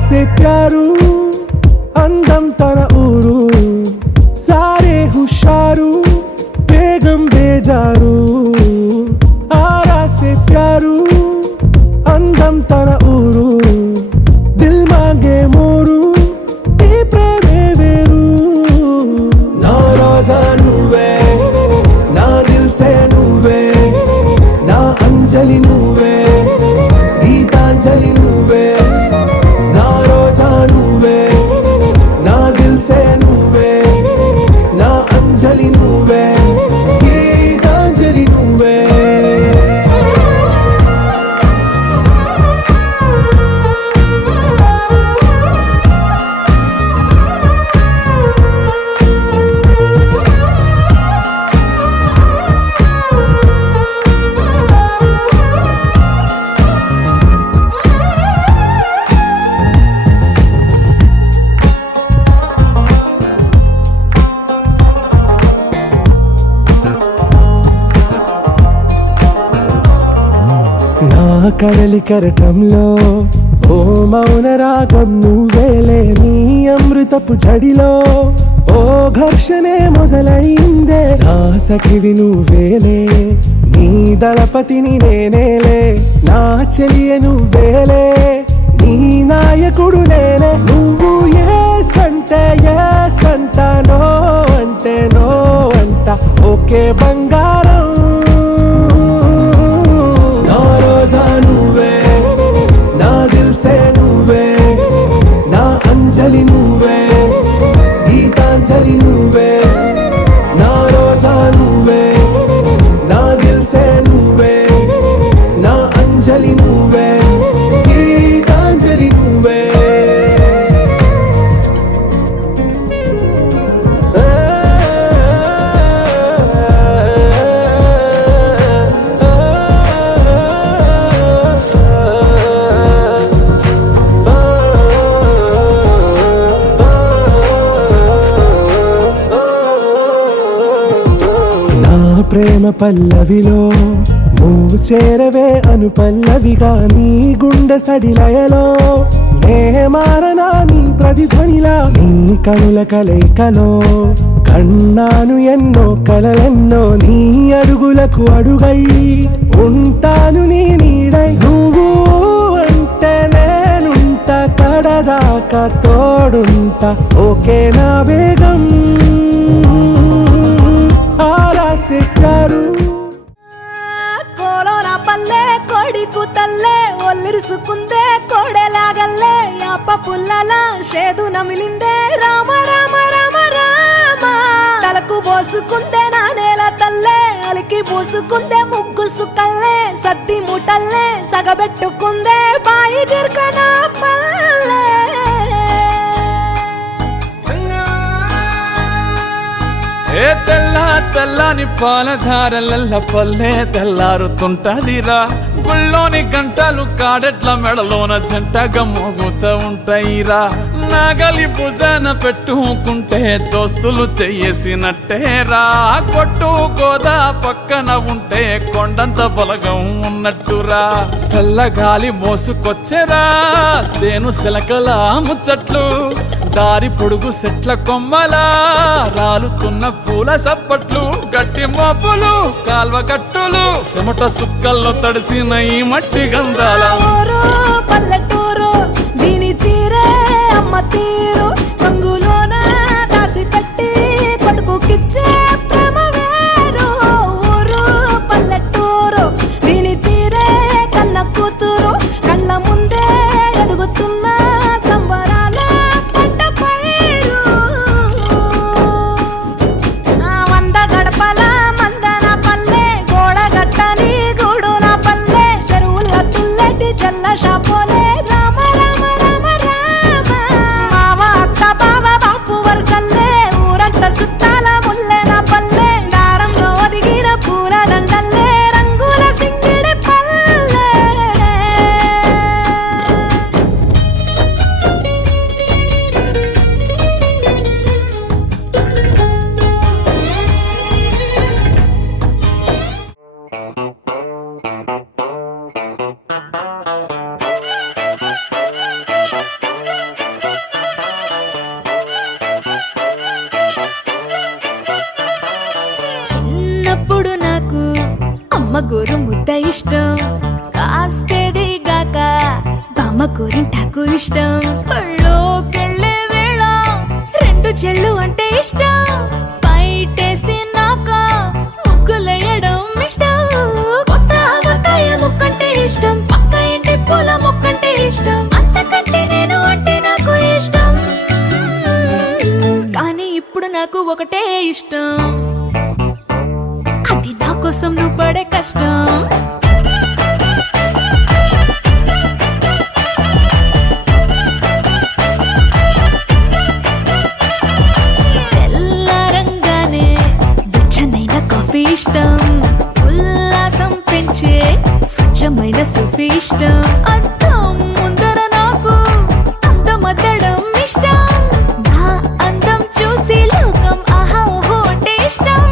से प्यारू అందం తన ఊరు సారే హుషారు బేగం బేజారు ఆరా से प्यारू అందం తన ఊరు దిల్ మాంగే మోరు ఈ ప్రేమే వేరు నా రోజా నువ్వే నా దిల్ సే నువ్వే నా అంజలి నువ్వే గీతాంజలి నువ్వే నా రోజా నువ్వే నా దిల్ సే నువ్వే నా అంజలి నువ్వే గీతాంజలి నువ్వే నా కడలి కరటంలో ఓ మౌన రాగం నువ్వేలే నీ అమృతపు జడిలో ఓ ఘర్షణే మొదలైందే నా సఖివి నువ్వేలే నీ దళపతిని నేనేలే నా చెలియ నువ్వేలే నీ నాయకుడు నేనే నువ్వు ఏ సంట నో అంటే నో అంట ఓకే బంగారం రోజా నువ్వే నా దిల్ సే నువ్వే నా అంజలి నువ్వే గీతాంజలి నువ్వే నా రోజా నువ్వే నా దిల్ సే నువ్వే నా అంజలి నువ్వే గీతాంజలి నువ్వే ప్రేమ పల్లవిలో నువ్వు చేరవే అను పల్లవిగా నీ గుండె సడిలయలో నే మారనా నీ ప్రతిధ్వనిలా నీ కనుల కలయికలో కన్నాను ఎన్నో కలలెన్నో నీ అడుగులకు అడుగై ఉంటాను నీ నీడై నువ్వు అంటే నేనుంట కడదాకా తోడుంటా ఓకే నా బేగం से प्यारू కోలోన పల్లె కొడికు తల్లే ఒల్లిరుసుకుందే కోడెలాగల్లే యాప పుల్లల షేదు నమిలిందే రామ రామ రామ రామ తలకు పోసుకుందే నా నేల తల్లే అలికి పూసుకుందే ముగ్గు సుక్కల్లే సత్తి ముటల్లే సగబెట్టుకుందే బాయి గిర్కన పల్లె ఏ తెల్లని పాలధారలల్ల పల్లె తెల్లారుతుంటదిరా గుళ్ళోని గంటలు కాడెట్ల మెడలోన జంటగా మోగుతూ ఉంటాయిరా నాగలి భుజాన పెట్టుకుంటే దోస్తులు చెయ్యేసినట్టేరా కొట్టు గోదా పక్కన ఉంటే కొండంత బలగం ఉన్నట్టురా చల్లగాలి మోసుకొచ్చెరా సేను సిలకల ముచ్చట్లు దారి పొడుగు సెట్ల కొమ్మలా రాలుతున్న పూల సప్పట్లు గట్టి మోపులు కాల్వ గట్టులు చెమట సుక్కల్లో తడిసిన ఈ మట్టి గంధాల పల్లెటూరు దీని తీరే అమ్మ తీరు కంగులోన దాసి పెట్టి కొడుకుకిచ్చే ప్రేమ వేరు ఊరు పల్లెటూరు దీని తీరే కన్న కూతురు కళ్ళ ముందే ఎదుగుతున్న సంబరాల పంట పైరు వంద గడపల మందన పల్లె గోడ గట్టని గూడు నా పల్లె చెరువుల తుల్లటి జల్ల షాపోలే రామ రామ రామ రామ మామ ఇప్పుడు నాకు అమ్మ గోరు ముద్ద ఇష్టం, కాస్తేది గాక బామ్మ గోరింటాకు ఇష్టం. పళ్ళోకెళ్ళే వేళ రెండు చెళ్ళు అంటే ఇష్టం, బయటేసి నాక ముగ్గులేయడం ఇష్టం. కొత్త ఆవకాయ ముక్కంటే ఇష్టం, పక్క ఇంటి పూల మొక్కంటే ఇష్టం, అంతకంటే నేను అంటే నాకు ఇష్టం. కానీ ఇప్పుడు నాకు ఒకటే ఇష్టం, అది నా కోసం నువ్వు పడే కష్టం. తెల్లారంగానే వెచ్చనైన కాఫీ ఇష్టం, ఉల్లాసం పెంచే స్వచ్ఛమైన సూఫీ ఇష్టం. అద్దం ముందర నాకు అందమద్దడం ఇష్టం, నా అందం చూసి లోకం ఆహా ఓహో అంటే ఇష్టం.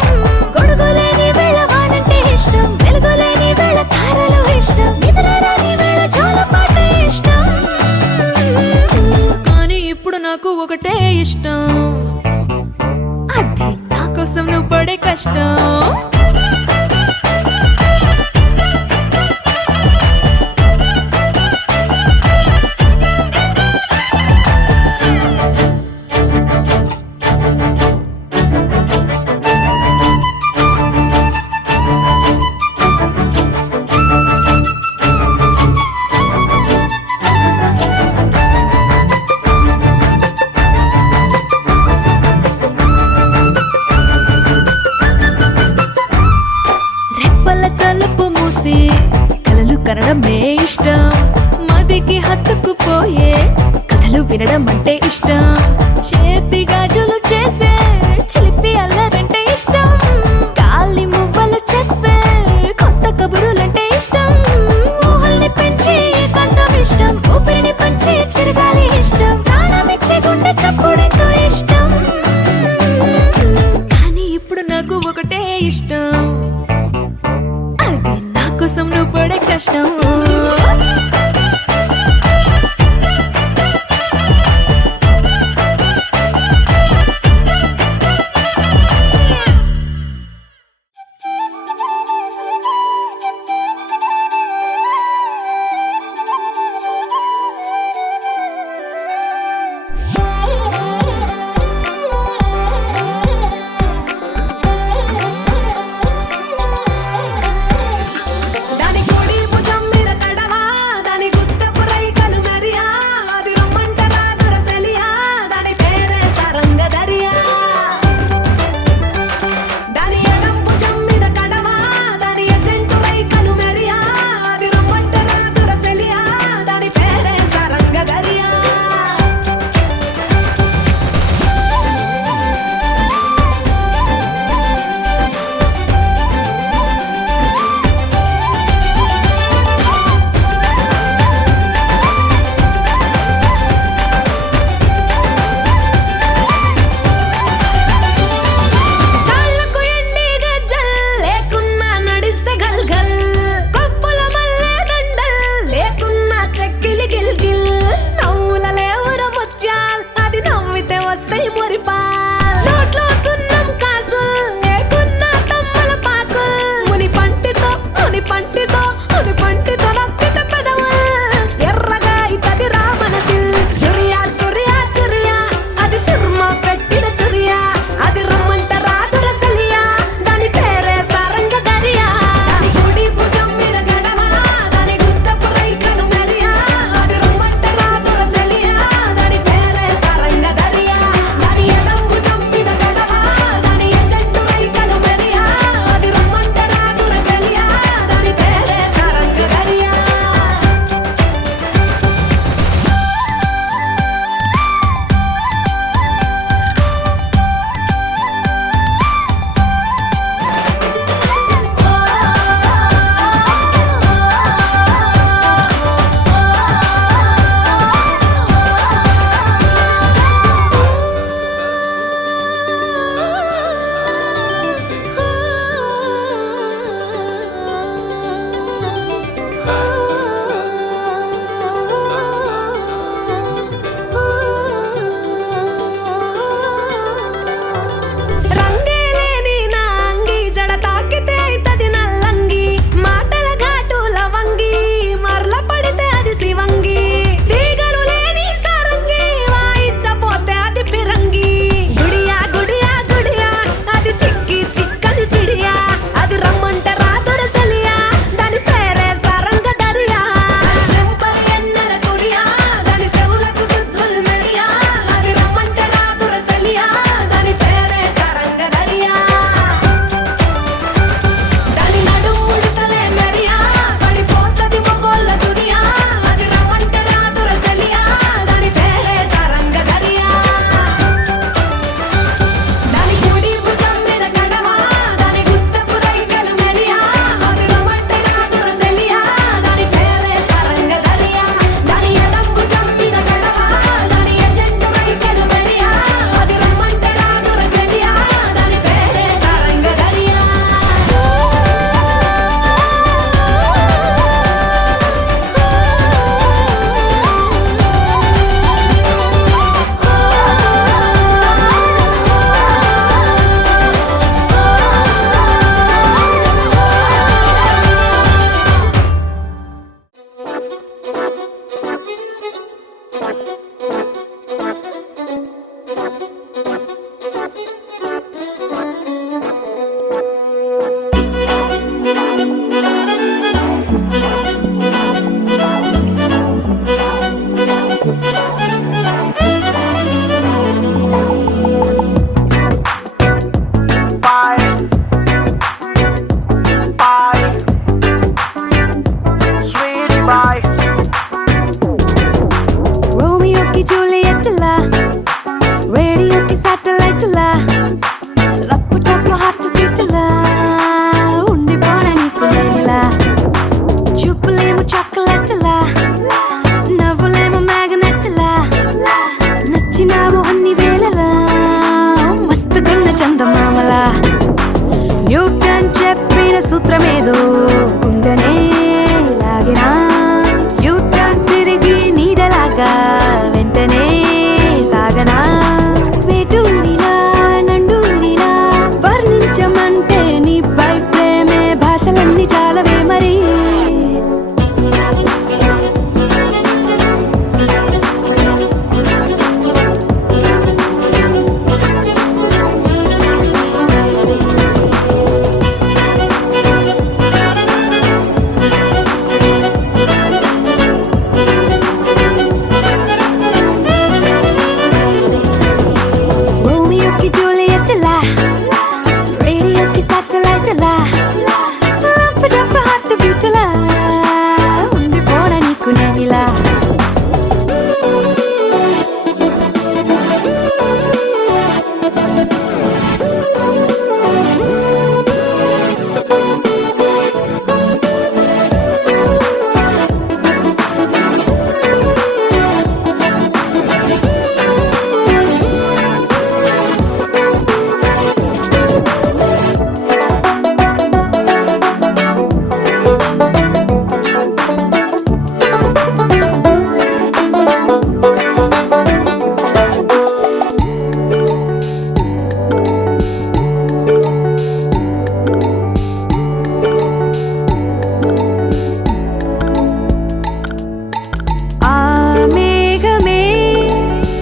గొడుగులేని వేళ వానంటే ఇష్టం, వెలుగులేని వేళ తారలు ఇష్టం, నిద్రరాని వేళ జోలపాట ఇష్టం. కానీ ఇప్పుడు నాకు ఒకటే ఇష్టం, అది నా కోసం నువ్వు పడే కష్టం. రెప్పల తలుపు మూసి కలలు కనడమే ఇష్టం, మదికి హత్తుకుపోయే కథలు వినడం అంటే ఇష్టం. చేతి గాజులు చేసే చిలిపి అల్లరంటే ఇష్టం, గాలి మువ్వలు చెప్పే కొత్త కబురులంటే ఇష్టం. ఊహల్ని పెంచి ఏకాంతం ఇష్టం, ఊపిరిని పంచి చిరగాలి ఇష్టం, ప్రాణమిచ్చే గుండె చప్పుడెంతో ఇష్టం. కానీ ఇప్పుడు నాకు ఒకటే ఇష్టం, అది నా కోసం నువ్వు పడే కష్టం. దాని కోడి భుజం మీద చాక్లెట్ లా రేడియోకి సాటిలైట్ లా లప్పు టప్పు హార్ట్ బీట్ లా ఉండిపోనా నీకు నేనిలా చూపులేమో చాక్లెట్ లా నవ్వులేమో మ్యాగ్నెట్ లా నచ్చినావు అన్ని వేళలా మస్తుగున్న చందమామలా న్యూటన్ చెప్పిన సూత్రమేదో గుండెనే లాగినా న్యూటన్ తిరిగి నీడలాగా వెంటనే సాగనా వేటూరిలా నండూరిలా వర్ణించమంటే నీపై ప్రేమే భాషలన్నీ చాలవే మరి రోమియోకి జూలియట్ లా రేడియోకి సాటిలైట్ లా రప్పు టప్పు హార్ట్ బీట్ లా ఉండిపోనా నీకు నేనిలా ఆ మేఘమే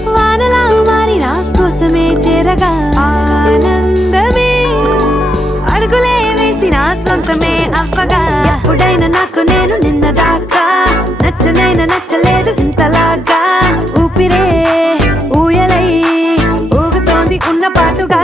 వానలా మారి నా కోసమే చేరగా ఆనందమే అడుగులే వేసి నా సొంతమే అవ్వగా ఎప్పుడైనా నాకు నేను నిన్న దాకా నచ్చనైనా నచ్చలేదు ఇంతలాగా ఊపిరే ఊయలై ఊగుతోంది ఉన్న పాటుగా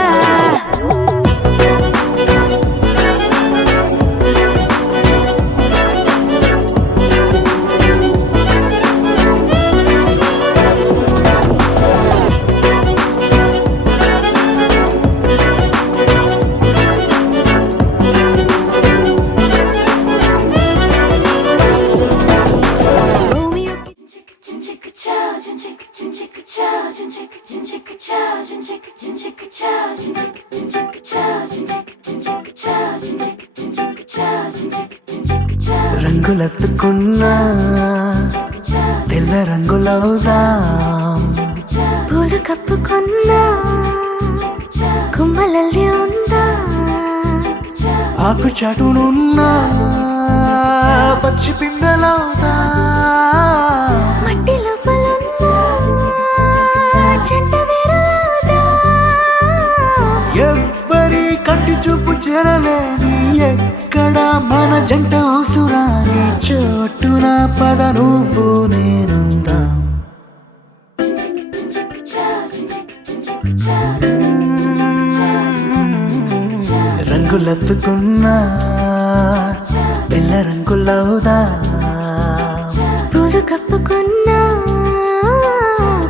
రంగులెత్తుకున్నా తెల్ల రంగులవుదాం పూలు కప్పుకున్నా కుమ్మలల్లి ఉందా ఆకు చాటునున్నా పచ్చి పిందెలవుదా మట్టి లోపలున్నా చెంట వేరులాగా ఎవ్వరి కంటి చూపు చేరలేని ఎక్కడ మన జంట ఊసురాని చోటున పద నువ్వు నేనుందాం రంగులెత్తుకున్నా తెల్ల రంగులవుదా పూలు కప్పుకున్నా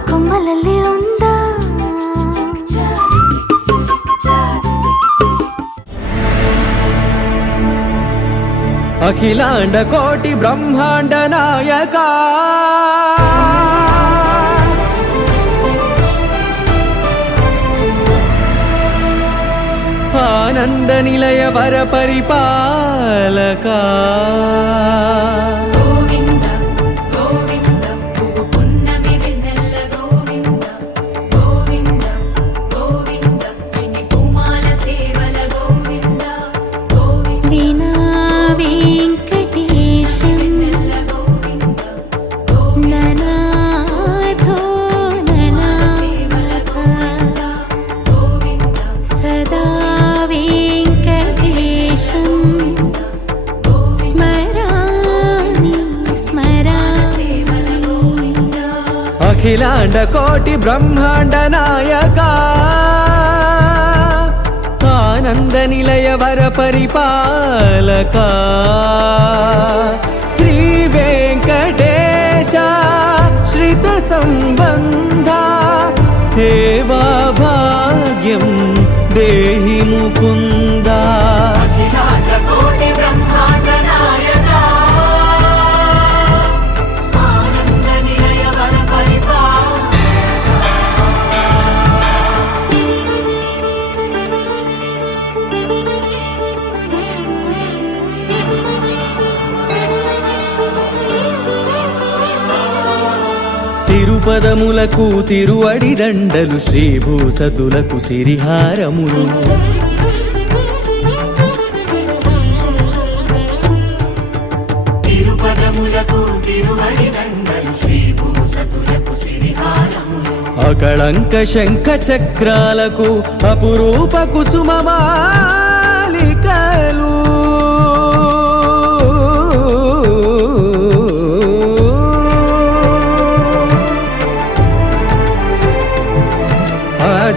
కొమ్మలల్లి ఉందా అఖిలాండ కోటి బ్రహ్మాండ నాయక ఆనంద నిలయ వర పరిపాలక గోవింద గోవింద పువ్వు పున్నమి వెన్నెల గోవింద గోవింద గోవింద చిన్ని పూమాల సేవల గోవింద గోవింద వీణా వెంకటేశం వెన్నెల గోవింద ననాథో ననా సేవల గోవింద గోవింద సదా వెంకటేశం స్మరామి స్మరామి సేవల గోవింద అఖిలాండ కోటి బ్రహ్మాండ నాయక ఆనంద నిలయ వర పరిపాలక శ్రీ వెంకటేశ శ్రిత సంబంధ ముకుందా తిరుపదములకు తిరువడిదండలు శ్రీభూసతులకు సిరిహారములు తిరుపదములకు తిరువడిదండలు శ్రీభూసతులకు సిరిహారములు అకళంక శంఖ చక్రాలకు అపురూప కుసుమమాలికలు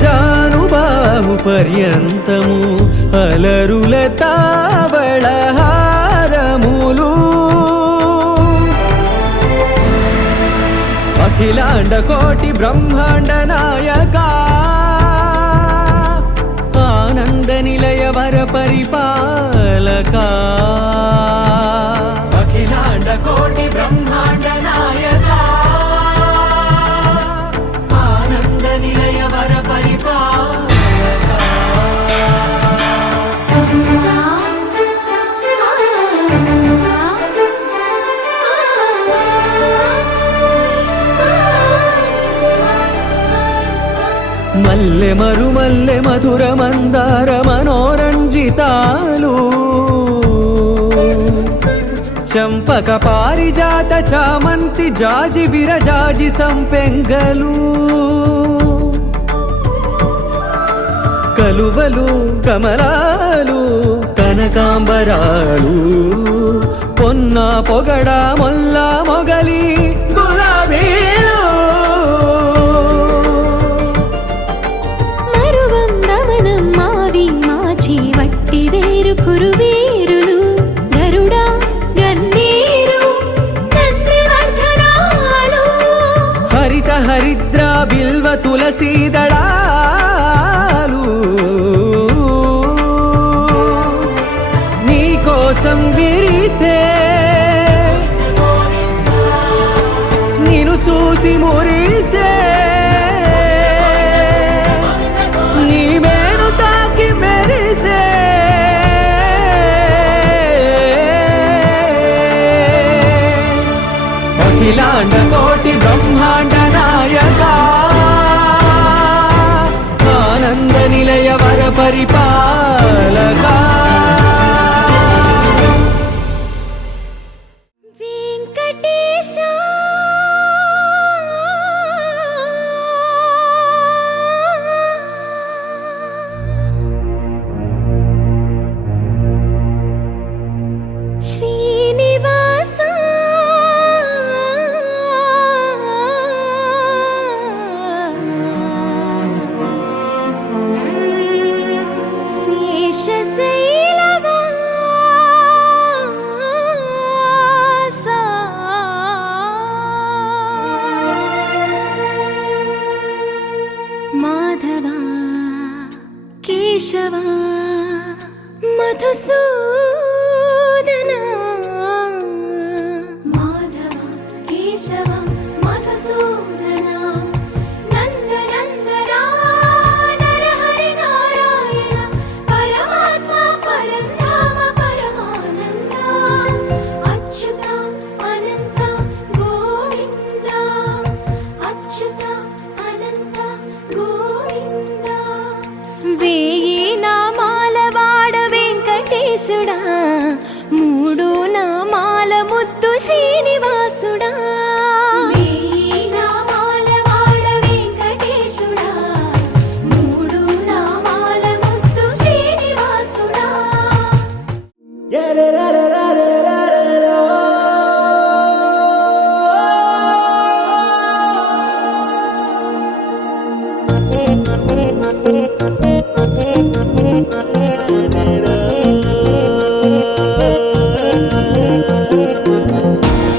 అజానుబాహు పర్యంతము అలరుల తావళహారములు అఖిలాండ కోటి బ్రహ్మాండ నాయక ఆనంద నిలయ వర పరిపాలక అఖిలాండ కోటి బ్రహ్మాండ నాయక ఆనంద నిలయ వర పరిపాలక మల్లె మరుమల్లె మధుర మందార మనోరంజితాలు చంపక పారిజాత చామంతి జాజి విరజాజి సంపెంగలు కలువలు కమలాలు కనకాంబరాలు పొన్న పొగడ మొల్ల మొగలి గులాబీలు కురువీరులు గరుడా గన్నేరు నందివర్ధనాలు హరిత హరిద్ర బిల్వ తులసీదళాలు నీ కోసం విరిసే నిన్ను చూసి మురిసే నీ మేను తాకి మెరిసే అఖిలాండ కోటి బ్రహ్మాండ నాయక ఆనంద నిలయ వర పరిపాలక వెంకటేశ శ్రీనివాస మాధవ కేశవ మధుసూదన మాధవ కేశవ మధుసూదన నందనందన నరహరి నారాయణ పరమాత్మ పరంధామ పరమానంద అచ్యుత అనంత గోవింద అచ్యుత అనంత గోవింద వేయి నామాల వాడ వెంకటేశుడా మూడు నామాల ముద్దు శ్రీనివాసుడా వేయి నామాల వాడ వెంకటేశుడా మూడు నామాల ముద్దు శ్రీనివాసుడా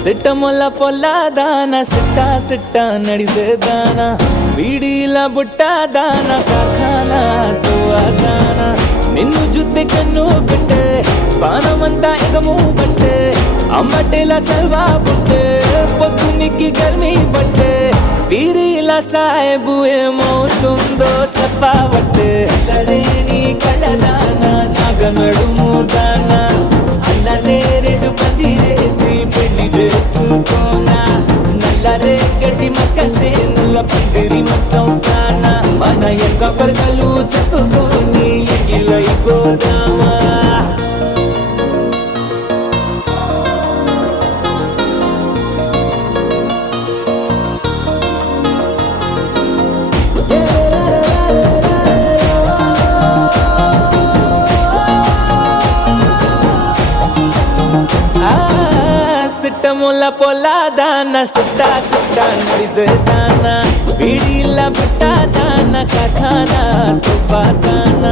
సిట్ట మొల్ల పొల్ల దాన సిట్ట సిట్ట నడిసే దాన బీడీల బుట్ట దాన కార్ఖానా తువా దాన నిన్ను జుద్ದೆ కన్ను బిಟ್ಟೆ ಪಾನಮಂತ ಎಗಮು ಬಟ್ಟೆ ಅಮ್ಮಟೆಲ ಸಲ್ವಾ ಬುಟ್ಟೆ పొద్దు నిక్కి గర్మీ బట్టే పీరిల సాయబుए మౌతుందో సప్పావట్టే అల్లరేని కళ్ళదాన నాగనడుము దాన అల్లనే రెండు పందిరేసి పెళ్లి చేసుకోనా నల్లరే గడ్డి మక్కసే నుల్ల పందిరి మచ్చౌతాన మన యొక్క పరకలు చెప్పుకొని ఎగిలైపోదామా సిట్టముల పొలాదాన సుట్ట సుట్ట నడిసేదాన విడిల బుట్టదాన కథాన తుఫాదాన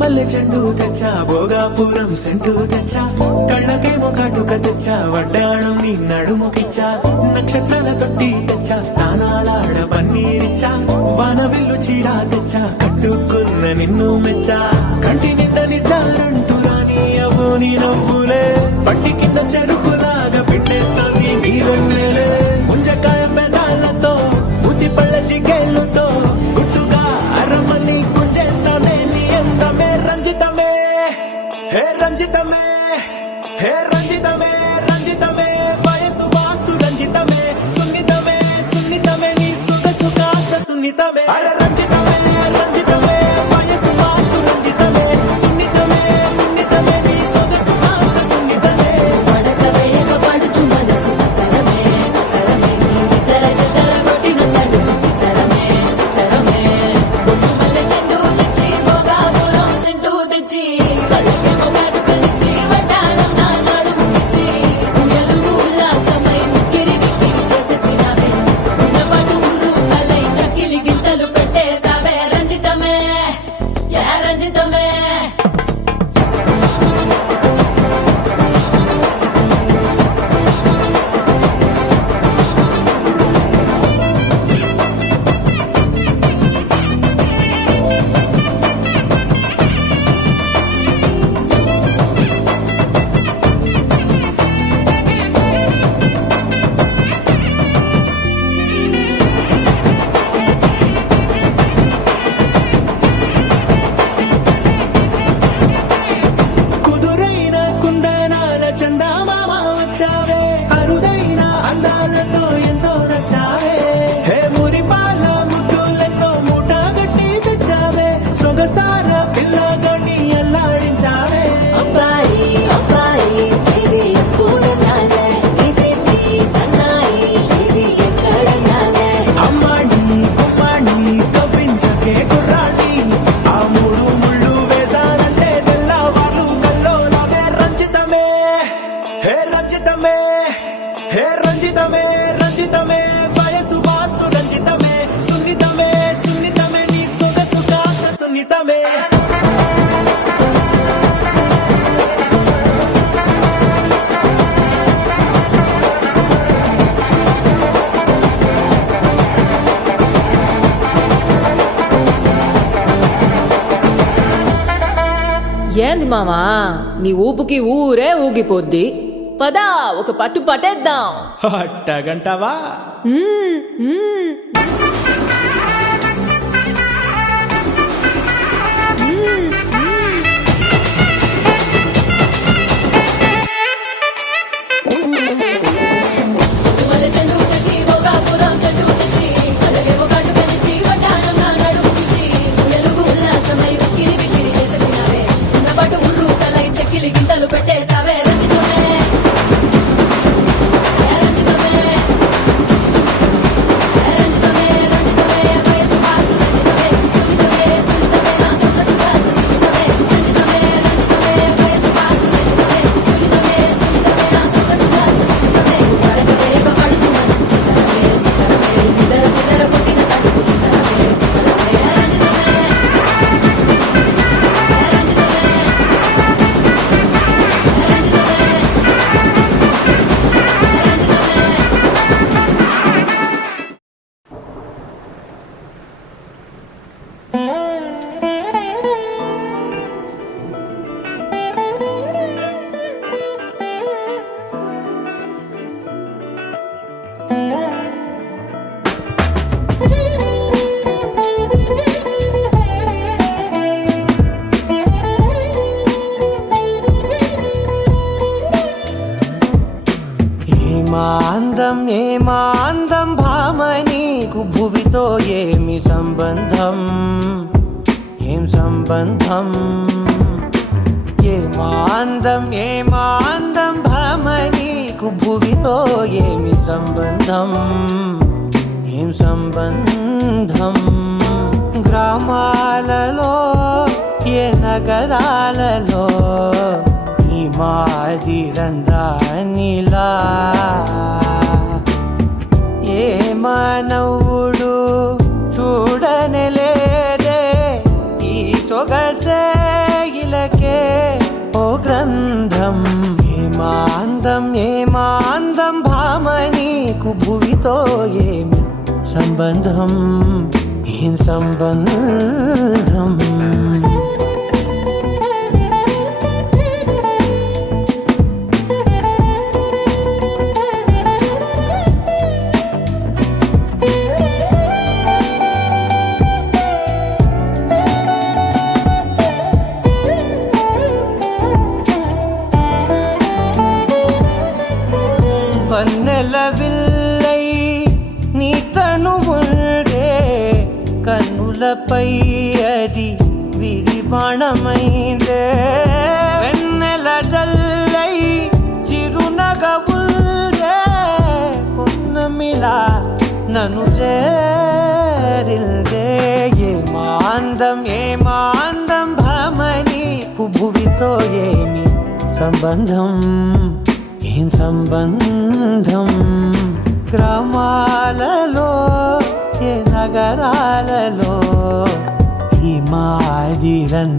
మల్లె చెండు తెచ్చా భోగాపురం సెంటు తెచ్చా కళ్ళకేమో కాటుక తెచ్చా వడ్డాణం నీ నడుముకిచ్చా నక్షత్రాల తొట్టి తెచ్చా తానాలాడ పన్నీరిచ్చా వానవిల్లు చీరా తెచ్చా కట్టుకున్న నిన్ను మెచ్చా కంటి నింద నిద్దారంటూ రాని అవ్వు నీ నవ్వులే పట్టి కింద చెరుకులాగా పిండేస్తాంది నీ వెన్నెలే ముంజకాయ పెదాలతో ముద్ది పళ్ళ జిగేళ్ళతో గుట్టుగా అరమల్లి కుంజేస్తానే నీ అందమే రంజితమే హే రంజితమే హే రంజితమే రంజితమే వయసు వాస్తు రంజితమే సున్నితమే సున్నితమే నీ సొగసు కాస్త సున్నితమే అర రంజితమే రంజితమే వయసు వాస్తు రంజితమే సున్నితమే సున్నితమే నీ సొగసు కాస్త సున్నితమే పడకవేయక పడుచు మనసు సకరమే సకరమే ఇతర జతర కొట్టిన తడుపు సితరమే సితరమే బొట్టు మల్లె చెండు తెచ్చి భోగాపురం సెంటు తెచ్చి కళ్ళకేమో కాటుకనిచ్చి వడ్డాణం నా నడుముకిచ్చి ఉయ్యలు ఉల్లాసమై ముక్కిరి విక్కిరి చేసేసినావే ఉన్నపాటు ఉర్రు తలై చక్కిలి గింతలు పెట్టేసావే రంజితమే యా రంజితమే కుదురైన కుందనాల చందమామ వచ్చావే అరుదైన అందాలతో ఎంతో నచ్చావే హే మురిపాల ముద్దులతో మూట గట్టి తెచ్చావే సొగసార పిల్లగని అల్లాడించావే అబ్బాయి అబ్బాయి ఇది ఎప్పుడన్నాలే ఇది సన్నాయి ఇది ఎక్కడన్నాలే అమ్మాడి కుమ్మాడి కవ్వించకే కుర్రాడి ఆ మూడు ముళ్ళు వేసానంటే తెల్లవాళ్ళు కల్లోలమే రంజితమే హే రంజితమే హే రంజితమే రంజితమే వయసు వాస్తు రంజితమే సున్నితమే సున్నితమే నీ సొగసు కాస్త సున్నితమే ఏంది మామా నీ ఊపుకి ఊరే ఊగిపోద్ది పదా ఒక పట్టు పట్టేద్దాం అట్టగంటావా మల్లె చెండు తెచ్చి భోగాపురం సెంటు తెచ్చి కళ్ళకేమో కాటుకనిచ్చి వడ్డాణం నా ఏమాందం భామ నీకు భువితో ఏమి సంబంధం ఏం సంబంధం ఏమాందం భామ నీకు భువితో ఏమి సంబంధం ఏం సంబంధం గ్రామాలలో ఏ నగరాలలో ఈ మాదిరందానిలా ఏ మానవుడు చూడనే లేదే ఈ సొగసే ఇలకే ఓ గ్రంథం ఏమాందం భామ నీకు భువితో ఏమి సంబంధం ఏం సంబంధం వన్నెల విల్లై నీ తనువుండే కన్నులపై అది విరిబాణమైందే వెన్నెల జల్లై చిరునగవుల్డే పొన్నమిలా నన్ను చేరిల్దే ఏమాందం భామని భువితో ఏమి సంబంధం ఏం సంబంధం గ్రామాలలో ఏ నగరాలలో ఈ మాదిరందానిలా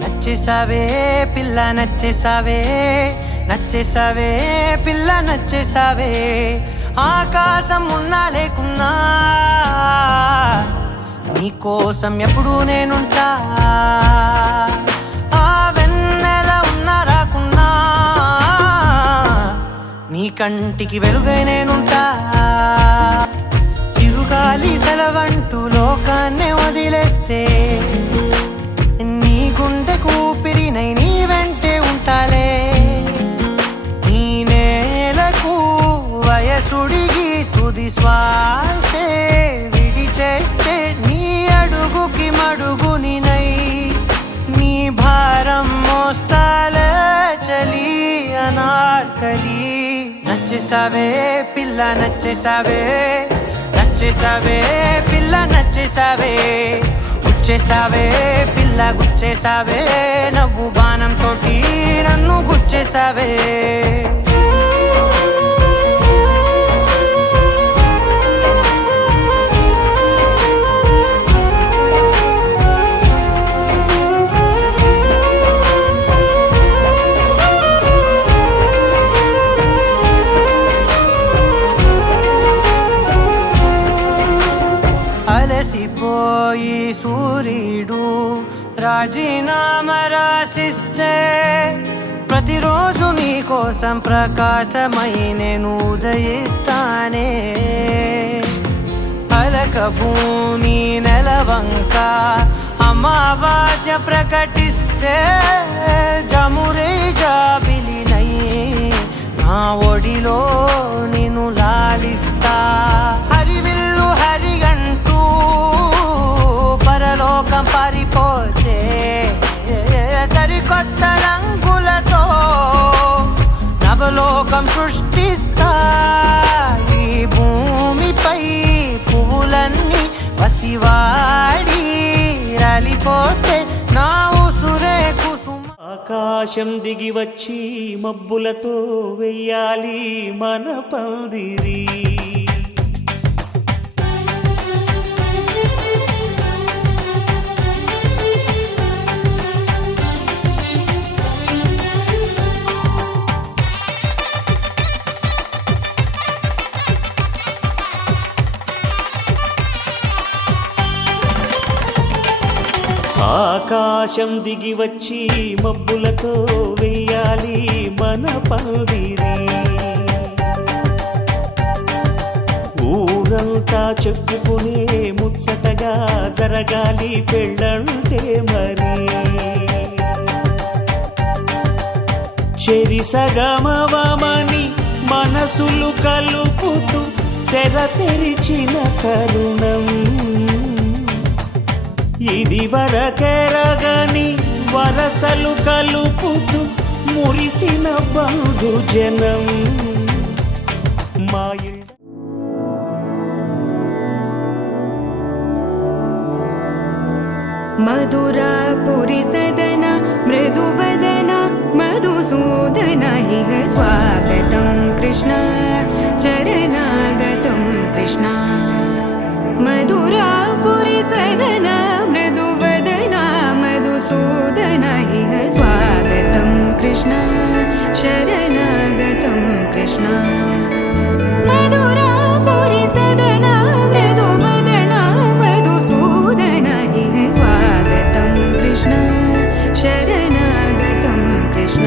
నచ్చేసావే పిల్ల నచ్చేసావే పిల్ల నచ్చేసావే ఆకాశం ఉన్నా లేకున్నా నీకోసం ఎప్పుడు నేనుంటా ఆ వెన్నెల ఉన్నా రాకున్నా నీ కంటికి వెలుగై నేనుంటా చిరుగాలి సెలవంటూ లోకాన్నే వదిలేస్తే నీ గుండె కూపిరినై నీ వెంటే ఉంటాలే ఈ నేలకు వయసుడిగి తుది శ్వాసే విడిచేస్తే నీ అడుగుకి మడుగునినై నీ భారం మోస్తాలే చలి అనార్కలి నచ్చేసావే పిల్ల నచ్చేసావే పిల్ల నచ్చేసావే గుచ్చేసావే పిల్ల గుచ్చేసావే నవ్వు బాణం తోటి నన్ను గుచ్చేసావే అలసిపోయి సూర్యుడు రాజీనామా రాసిస్తే ప్రతిరోజు నీ కోసం ప్రకాశమై నేను ఉదయిస్తానే అలకభూని నెలవంక అమావాస్య ప్రకటిస్తే జమురే జాబిలినై నా ఒడిలో నిన్ను లాలిస్తా హరివిల్లు హరిగంటూ పరలోకం పారిపోతే సరికొత్త రంగులతో నవలోకం సృష్టిస్తా ఈ భూమిపై పువ్వులన్నీ పసివాడి రాలిపోతే నా ఉసురే కుసుమ ఆకాశం దిగి వచ్చి మబ్బులతో వెయ్యాలి మన పందిరి ఆకాశం ఆకాశం దిగి వచ్చి మబ్బులతో వెయ్యాలి మన పందిరి. ఊరంతా చెప్పుకునే ముచ్చటగా జరగాలి పెళ్ళంటే మరి. చెరిసగమవమని మనసులు కలుపుతూ తెర తెరిచిన తరుణం ఇది వరకెరగని వరసలు కలుపుతూ మురిసిన బంధుజనం మా మధురాపురి సదన మృదువదన మధుసూదన ఇహ స్వాగతం కృష్ణ చరణాగతం కృష్ణ. మధురాపురి సదన మృదువదన మధుసూదన ఇహ స్వాగతం కృష్ణ శరణాగతం కృష్ణ. మధురాపురి సదన మృదువదన మధుసూదన ఇహ స్వాగతం కృష్ణ శరణాగతం కృష్ణ.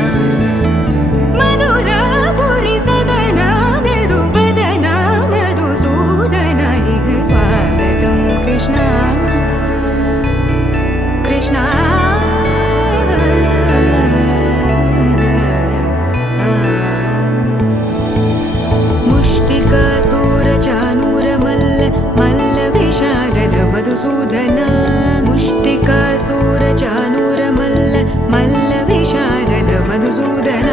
మధురాపురి సదన మృదువదన మధుసూదన ఇహ స్వాగతం కృష్ణ కృష్ణ. ముష్టికాసూరచానూరమల్ల మల్ల విశారద మధుసూదన. ముష్టికాసూరచానూరమల్ల మల్ల విశారద మధుసూదన.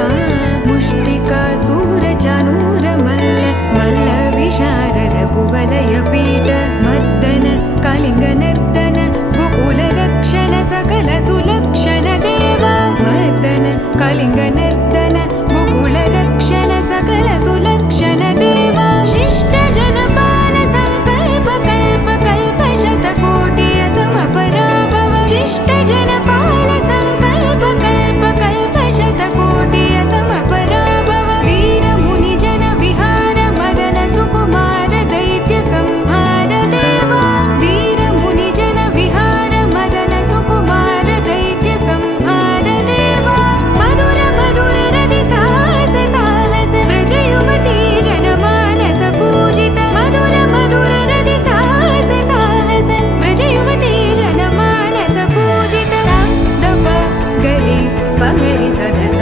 ముష్టికాసూరచానూరమల్ల మల్ల విశారద కువలయ పీఠ మర్దన కళింగ నర్తన గోకుల రక్షణ సకల సులక్షణ దేవా. మర్దన కళింగ నర్తన గోకుల రక్షణ సకల సులక్షణ దేవా. శిష్ట జనపాల సంకల్ప కల్ప కల్ప శతకోటి అసమ పరాభవ. శిష్ట జనపాల సంకల్ప కల్ప కల్ప శతకోటి అసమ పరాభవ. వీర ముని జన విహార మదన సుకుమార దైత్య సంహార దేవా. వీర ముని జన విహార మదన సుకుమార దైత్య సంహార దేవా. మధుర మధుర రతి సాహస సాహస వ్రజ యువతి జనమానస పూజిత. మధుర మధుర రతి సాహస సాహస వ్రజ యువతి జనమానస పూజిత. దప గరి పగరి సదస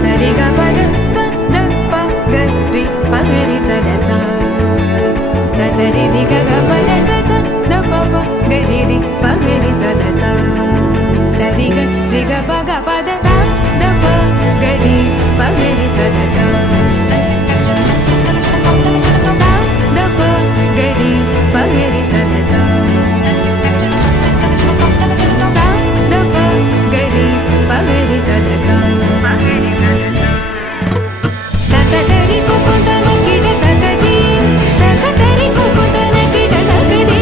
సరిగ పద సదప గరి పగరి సదస సరి రి గ పద స దప గరి రి పగరి సదస సరి గ రి గ పగ పద స దప గరి పగరి సదస దప గరి పగరి సదస దప గరి పగరి సదస. తకదరి కుకుంతన కిట తకది తకదరి కుకుంతన కిట తకది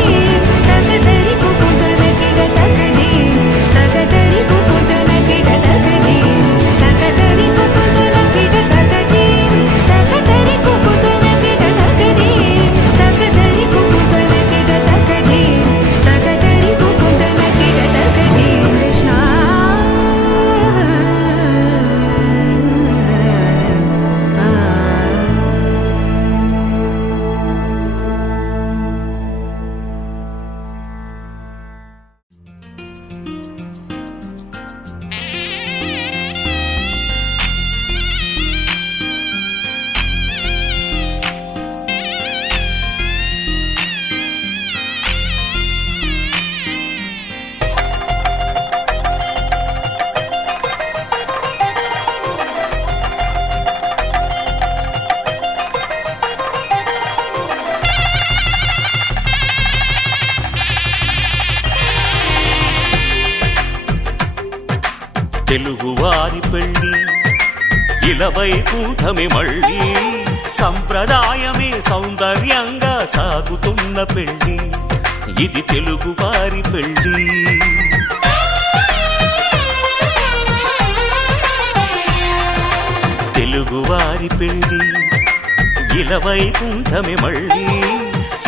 తకదరి కుకుంతన కిట తకది తకదరి కుకుంతన కిట తకది తకదరి కుకుంతన కిట తకది తకదరి కుకుంతన కిట తకది తకదరి కుకుంతన కిట తకది తకదరి కుకుంతన కిట తకది. కృష్ణ తెలుగువారి పెళ్ళి ఇలవై కూటమి మళ్ళీ సంప్రదాయమే సౌందర్యంగా సాగుతున్న పెళ్ళి ఇది తెలుగువారి పెళ్ళి. తెలుగువారి పెళ్ళి ఇలవై కూటమి మళ్ళీ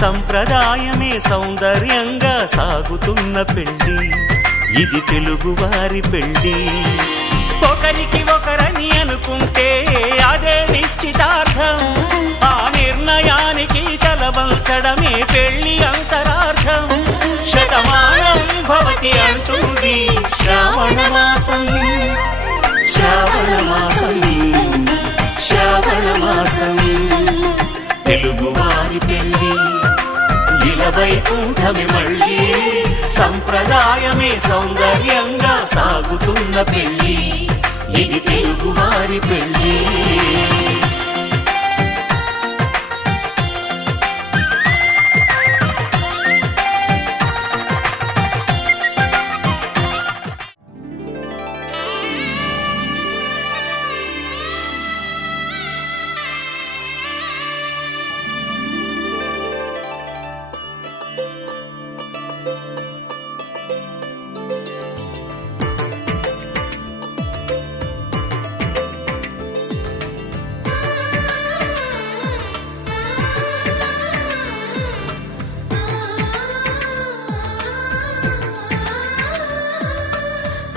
సంప్రదాయమే సౌందర్యంగా సాగుతున్న పెళ్ళి ఇది తెలుగువారి పెళ్ళి. ఒకరికి ఒకరని అనుకుంటే అదే నిశ్చితార్థం. ఆ నిర్ణయానికి తలవంచడమే పెళ్లి అంతరార్థం. శతమానం భవతి అంటుంది శ్రావణ మాసం, శ్రావణ మాసం, శ్రావణ మాసం. తెలుగువారి పెళ్ళి ఇలవైకుంఠమి మళ్ళీ. సంప్రదాయమే సౌందర్యంగా సాగుతున్న పెళ్ళి. ఇది తెలుగువారి పెళ్ళి.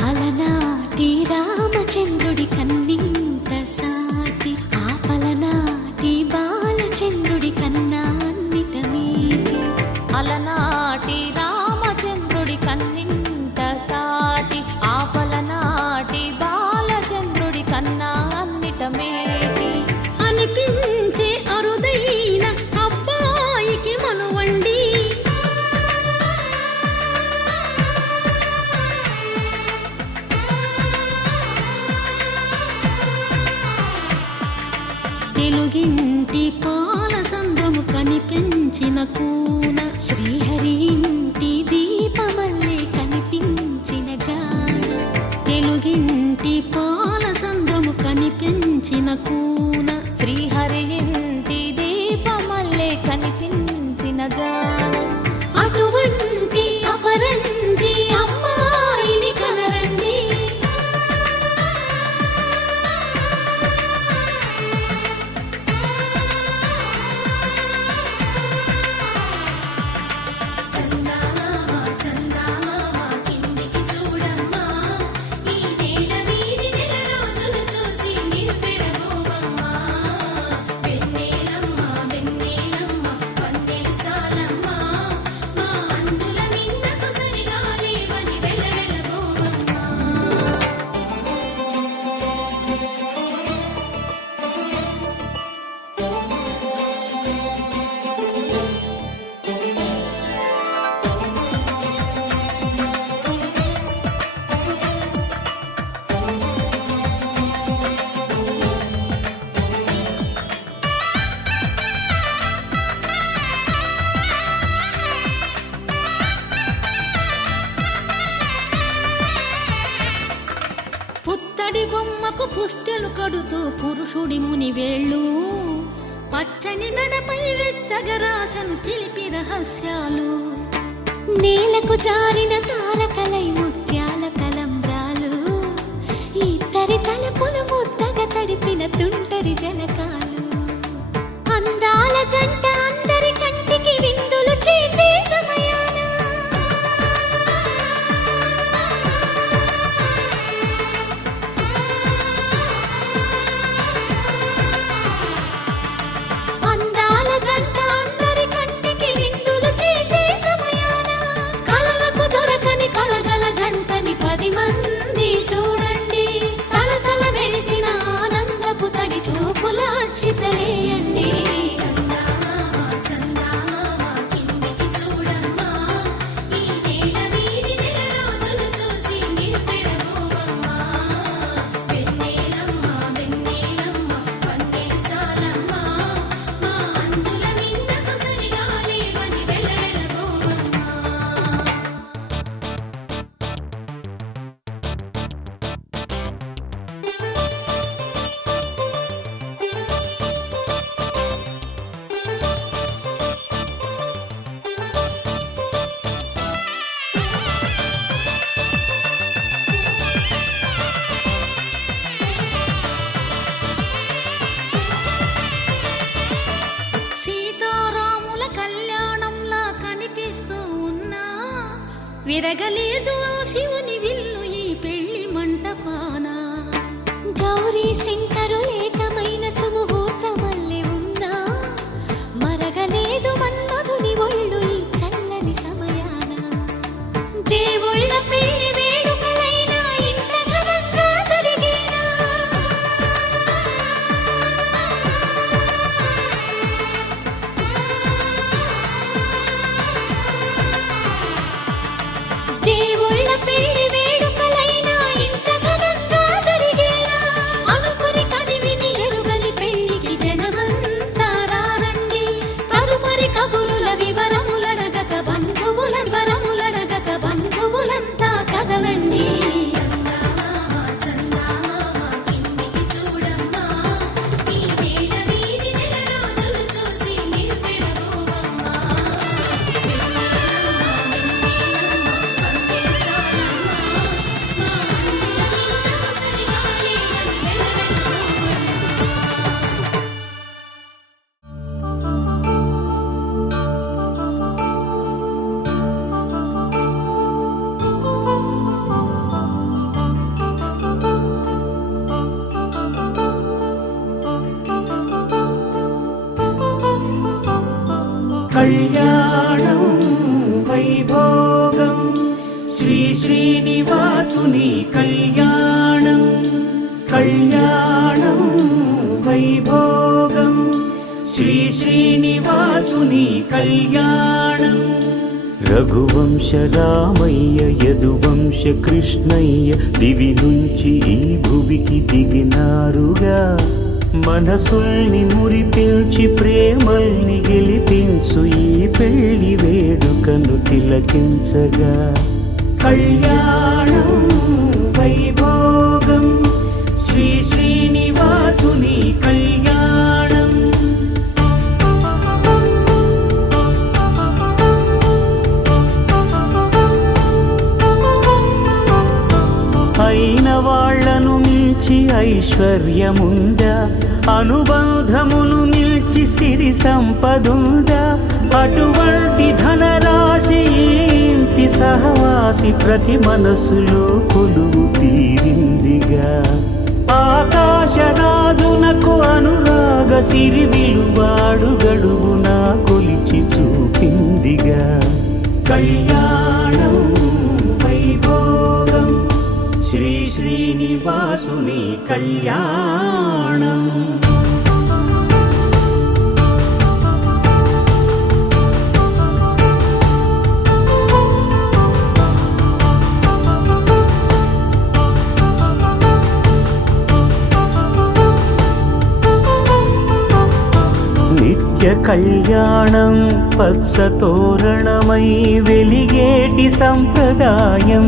అలనాటి రామచంద్రుడి కన్నింత సాటి, ఆపలనాటి బాలచంద్రుడి కన్నా అన్నిట మీటి. అలనాటి రామచంద్రుడి కన్నింత సాటి, ఆపలనాటి బాలచంద్రుడి కన్నా అన్నిట మేటి. అనిపించే అరుదైన అబ్బాయికి మనువండి, తెలుగింటి పాలసంద్రము కనిపించిన కూన, శ్రీహరి ఇంటి దీపమల్లే కనిపించిన జాడ. తెలుగింటి పాలసంద్రము కనిపించిన కూన, శ్రీహరి ఇంటి దీపమల్లే కనిపించిన జాడ. అటువంటి అపరంజి అమ్మాయిని కనరండి. పుత్తడి బొమ్మకు పుస్తెలు కడుతూ పురుషుడి ముని వేళ్ళు, పచ్చని నడపై వెచ్చగరాసను చిలిపి రహస్యాలు. నేలకు జారిన తారకలై ముత్యాల తలంబ్రాలు, ఇద్దరి తలపులు ముద్దగా తడిపిన తుంటరి జలకాలు. అందాల జంట అందరి కంటికి విందులు చేసే సమయాన అందాల జంట అందరి కంటికి విందులు చేసే సమయాన, కలలకు దొరకని కలగల జంటని 10 మంది చూడండి. తలతల మెరిసిన ఆనందపు తడి చూపుల అక్షితలేయండి. విరగలేదు శివుని శ్రీనివాసుని కళ్యాణం కళ్యాణం వైభోగం శ్రీ శ్రీనివాసుని కళ్యాణం రఘువంశ రామయ్య యదువంశ కృష్ణయ్య దివి నుంచి ఈ భువికి దిగినారుగా మనసుల్ని మురిపించి ప్రేమల్ని గెలిపించు ఈ పెళ్లి వేడుకను తిలకించగా కళ్యాణం వైభోగం శ్రీ శ్రీనివాసుని కళ్యాణం అయిన వాళ్లను మించి ఐశ్వర్యముందా అనుబంధమును మిల్చి సిరి సంపదుందా అటువంటి ధనరాశి ఇంటి సహవాసి ప్రతి మనసులో కొలువు తీరిందిగా ఆకాశరాజునకు అనురాగ సిరి విలువాడు గడువునా కొలిచి చూపిందిగా కళ్యాణం వైభోగం శ్రీ శ్రీనివాసుని కళ్యాణం నిత్య కళ్యాణం పచ్చ తోరణమై వెలిగేటి సంప్రదాయం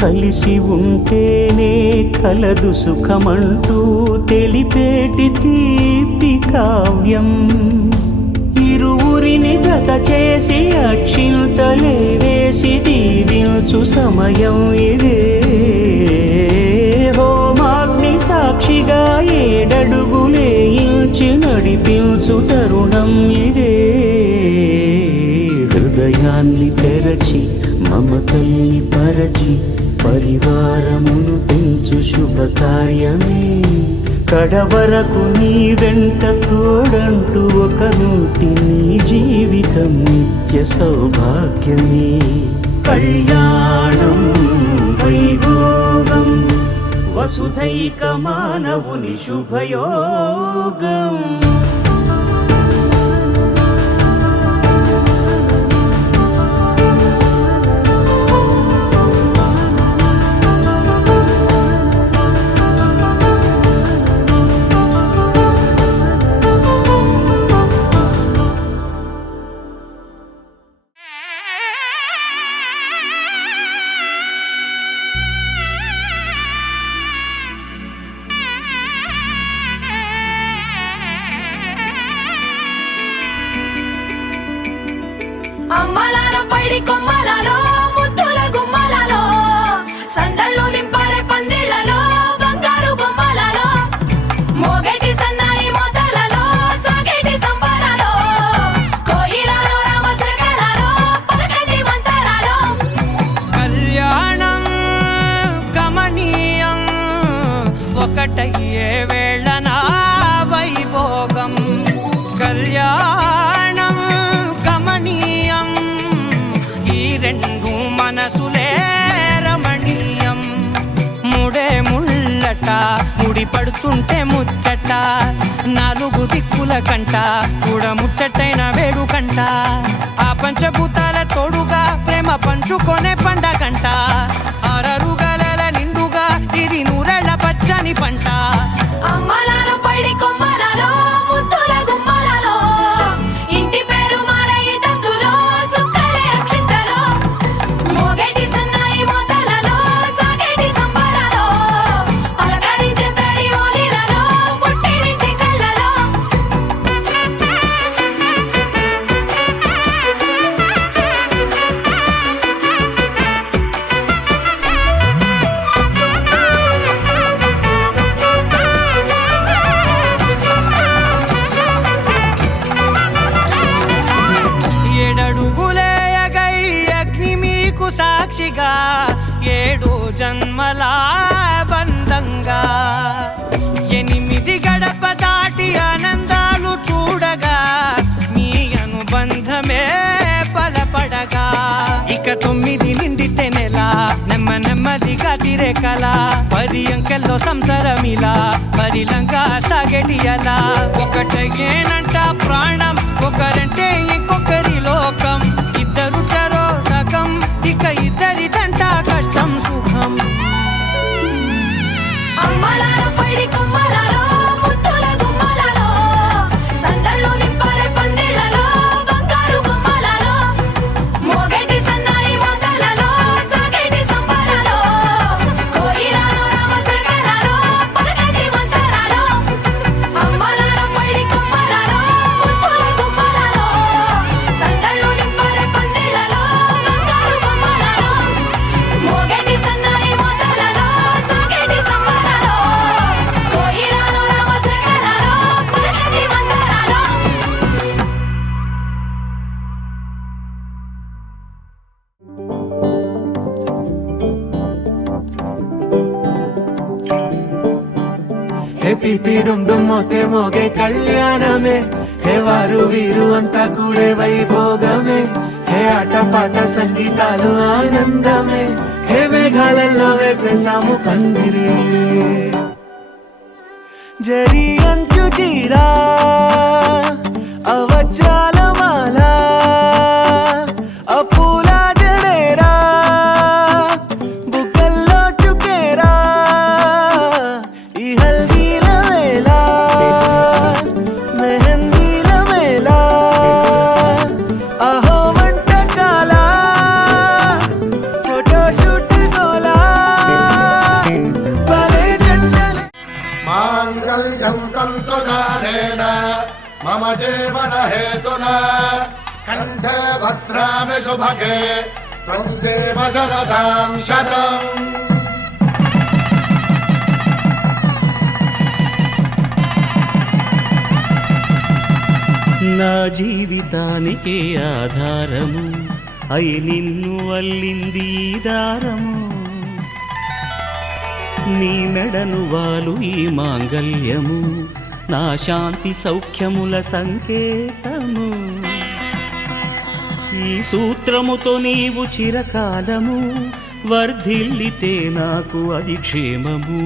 కలిసి ఉంటేనే కలదు సుఖమంటూ తెలిపేటి తీపి కావ్యం ఇరువురిని జత చేసి అక్షింతలే వేసి దీవించు సమయం ఇదే హోమాగ్ని సాక్షిగా ఏడడుగులే ఇంచి నడిపించు తరుణం ఇదే హృదయాన్ని తెరచి మమతల్ని పరచి పరివారమును పెంచు శుభకార్యమే కడవరకు నీ వెంట తోడంటూ ఒకరుంటి నీ జీవితం నిత్య సౌభాగ్యమే కళ్యాణం వైభోగం వసుధైక మానవుని శుభయోగం అమ్మలాలో పైడి కొమ్మలలో ముద్దుల గుమ్మలలో సందళ్ళు నింపారే పందిళ్లలో బంగారు బొమ్మలలో మోగేటి సన్నాయి మోతలలో సాగేటి సంబరాలో కోయిలలో రామశకలలో పలకటి మంతరాలో కళ్యాణం గమనీయం ఒకటయ్యే వేళనా వైభోగం కళ్యాణం గమనీయం ఈ రెండు మనసులే రమణీయం ముడే ముళ్ళట ముడి పడుతుంటే ముచ్చట నాలుగు దిక్కుల కంట చూడ ముచ్చటైన వేడుకంట ఆ పంచభూతాల తోడుగా ప్రేమ పంచుకొనే పండగంట అరరుగల నిండుగా ఇది నూరెళ్ళ పచ్చని పంట అమ్మలాలో పైడి కొమ్మలలో ముద్దుల గుమ్మలలో ఇంటి పేరు మారయి తందులో చుక్కలే అక్షింతలో మోగేటి సన్నాయి మోతలలో సాగేటి సంబరాలో పలకరించే తడి ఓలిలలో పుట్టినింటి కళ్ళలో ఏడడుగులేయగై అగ్ని మీకు సాక్షిగా ఏడు జన్మల బంధంగా 8 గడప దాటి ఆనందాలు చూడగా మీ అనుబంధమే బలపడగా ఇక 9 నిండి కల 10 అంకెల్లో సంసారమిలా పరిలంగా సాగేటియలా ఒకటేనంట ప్రాణం ఒకరంటే ఇంకొకరి లోకం ఇద్దరు చరో సగం ఇక ఇద్దరిదంట కష్టం సుఖం అమ్మలాలో పడి కొమ్మలాలో ముత్తుల గుమ్మలాలో సందళ్ళు నింపరే పందిళ్ళలో బంగారు గుమ్మలాలో మోగేటి సన్నాయి మోతలలో సాగేటి సంబరాలో కోయిలాలో రామశేఖరాలో పలకటి మంతరాలో అమ్మలాలో పడి కొమ్మలాలో ముత్తుల గుమ్మలాలో సందళ్ళు నింపరే పందిళ్ళలో బంగారు గుమ్మలాలో మోగేటి సన్నాయి మోతలలో సాగేటి సంబరాలో కోయిలాలో రామశేఖరాలో పలకటి మంతరాలో హే పిపిడుండు మోతే మోగే కళ్యాణమే హే వారు వీరు అంతా కూడే వైభోగమే హే ఆటపాట సంగీతాలు ఆనందమే హే మేఘాలలో వేసేసాము పందిరి జరి అంచు జీరా అవజ్రాల మాల అపూల జడేరా బుగ్గల్లో చుకేరా ఈ హల్దీల వేళ మెహందీల వేళ అహో వంటకాల ఫోటోషూట్ గోలా భలే జంటలు మాంగళ్యం తంతుకాలేన మమ జీవన హేతున కంఠే భద్రామి శుభగే త్వం జీవ శరదాం శతం నా జీవితానికే ఆధారము అయి నిన్ను అల్లింది ఈ దారము నీ మెడను వాలు ఈ మాంగల్యము నా శాంతి సౌఖ్యముల సంకేతము ఈ సూత్రముతో నీవు చిరకాలము వర్ధిల్లితే నాకు అది క్షేమము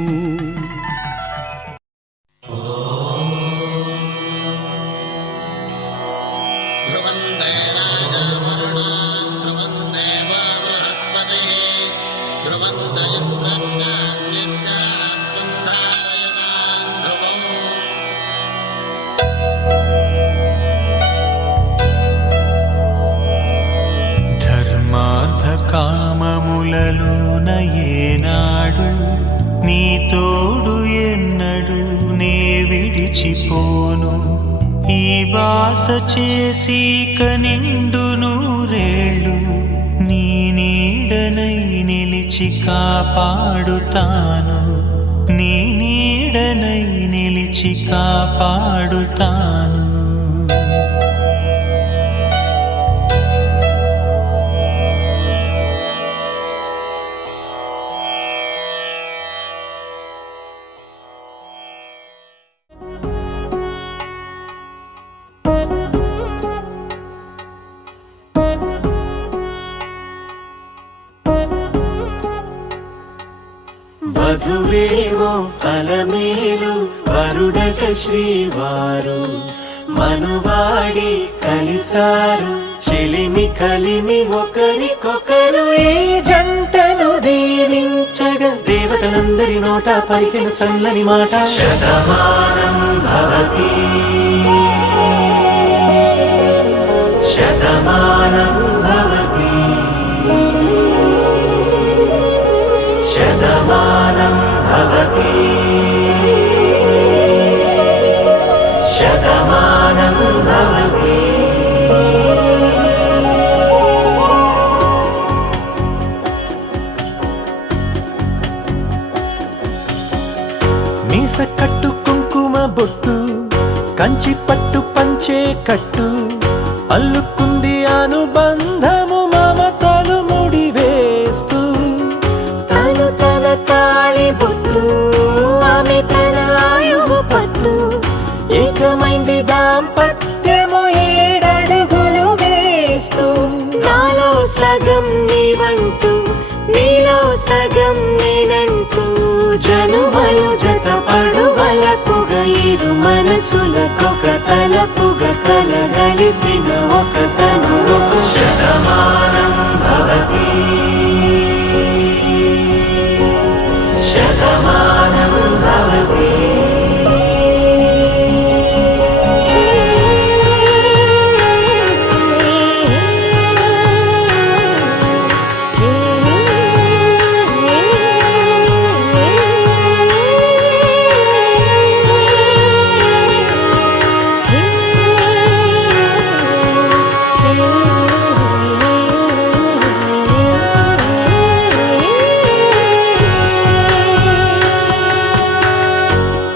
ధర్మార్థ కామములలోన ఏనాడు నీ తోడు ఎన్నడు నే విడిచిపోను ఈ బాస చేసి కనిండు నూరేళ్ళు నీ నీడనై నిలిచి కాపాడుతాను నీ నీడనై నిలిచి కాపాడుతాను వధువేవో అలమేలు వరుడట శ్రీవారు మనువాడి కలిసారు చెలిమి కలిమి ఒకరికొకరు ఈ జంటను దీవించగా దేవతలందరి నోట పలికిన చల్లని మాట శతమానం భవతి శతమానం భవతి శతమానం భవతి శతమానం భవతి మీస కట్టు కుంకుమ బొట్టు కంచి పట్టు పంచే కట్టు అల్లుకుంది అనుబంధము మమతలు ముడివేస్తూ తను తన తాళి బొట్టు ఆమె తన ఆయువు పట్టు ఏకమైంది దాంపత్యము 7 అడుగులు వేస్తూ నాలో సగం నీవంటూ నీలో సగం నేనంటూ జన్మలు జత పడువలపుగ ఇరు మనసులకొక తలపుగ కలగలిసిన ఒక తను శతమానం భవతి శతమానం భవతి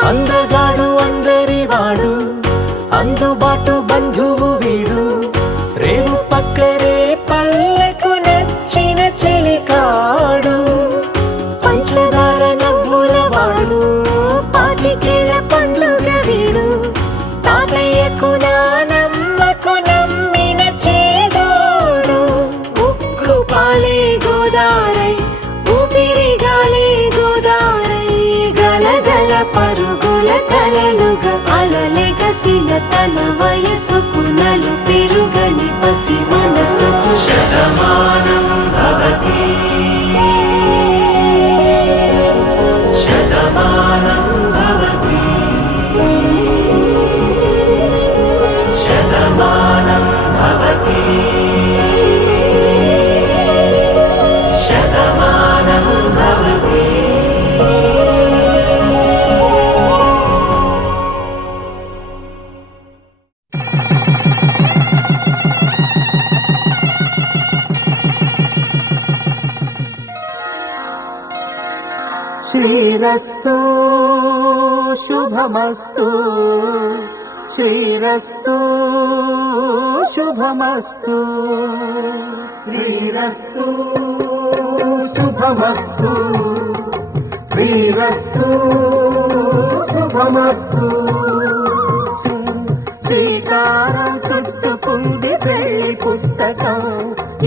అందగాడు అందరివాడు అందుబాటు బంధువు వీడు రేవు పక్కరే పల్లెకు నచ్చిన చెలికాడు పంచదార నవ్వుల వాడు పాతికేల పండుగ వీడు తాతయ్యకు నానమ్మకు నమ్మిన చేదోడు ఉక్కు పాలే గోదారై ఊపిరి గాలే గోదారై గలగల పరుగుల కలలుగా అలలెగసిన తన వయసుకు నలు పెరుగని పసి మనసుకు శతమానం భవతి శతమానం భవతి శతమానం భవతి శతమానం భవతి శ్రీరస్తు శుభమస్తు శ్రీరస్తు శుభమస్తు శ్రీరస్తు శుభమస్తు శ్రీరస్తు శుభమస్తు శ్రీకారం చుట్టుకుంది పెళ్లి పుస్తకం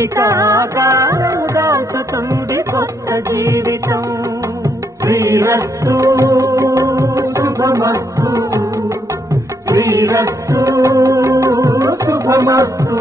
ఇక ఆకారం దాచుతుంది కొత్త జీవితం శ్రీరస్తు శుభమస్తు శ్రీరస్తు శుభమస్తు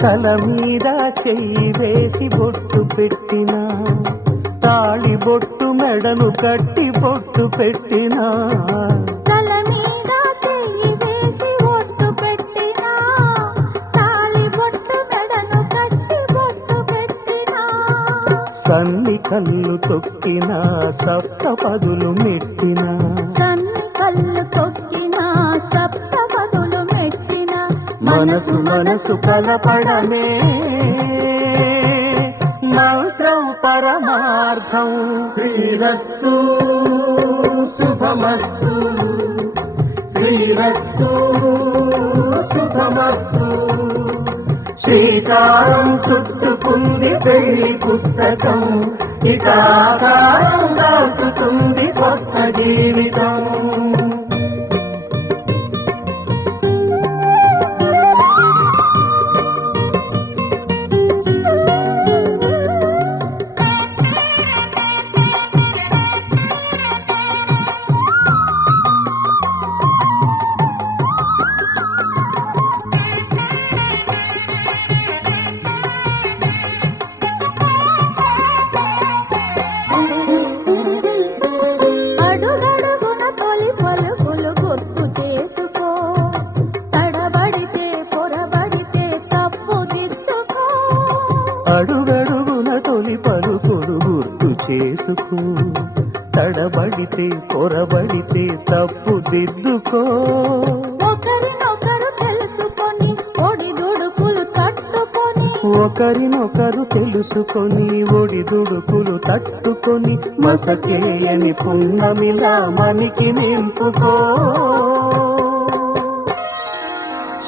తల మీద చెయ్యి వేసి బొట్టు పెట్టినా తాళి బొట్టు మెడను కట్టి బొట్టు పెట్టినా తల మీద చెయ్యి వేసి బొట్టు పెట్టినా తాళి బొట్టు మెడను కట్టి బొట్టు పెట్టినా సన్ని కళ్ళు తొక్కినా సప్త పదులు మెట్టినా సన్ని కళ్ళు తొక్కినా సప్త పదులు మెట్టినా మనసు మనసు కలపడమే మంత్రం పరమార్థం శ్రీరస్తు శుభమస్తు శ్రీరస్తు శుభమస్తు శ్రీకారం చుట్టుకుంది పెళ్లి పుస్తకం ఇక ఆకారం దాచుతుంది కొత్త జీవితం అడుగడుగున తొలి పలుకులు గుర్తు చేసుకో తడబడితే పొరబడితే తప్పు దిద్దుకో అడుగడుగున తొలి పలుకుడు గుర్తు చేసుకో తడబడితే పొరబడితే తప్పు దిద్దుకో ఒకరినొకరు తెలుసుకొని ఒడిదుడుకులు తట్టుకొని ఒకరినొకరు తెలుసుకొని ఒడిదుడుకులు తట్టుకొని మసకేయని పున్నమిలా మనికి నింపుకో.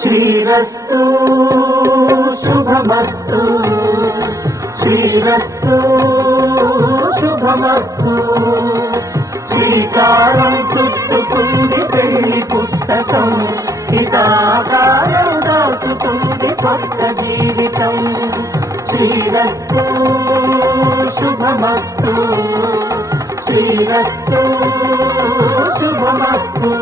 శ్రీరస్తు శుభమస్తు, శ్రీరస్తు శుభమస్తు. శ్రీకారం చుట్టుకుంది పెళ్లి పుస్తకం, ఇక ఆకారం దాచుతుంది కొత్త జీవితం. శ్రీరస్తు శుభమస్తు, శ్రీరస్తు శుభమస్తు.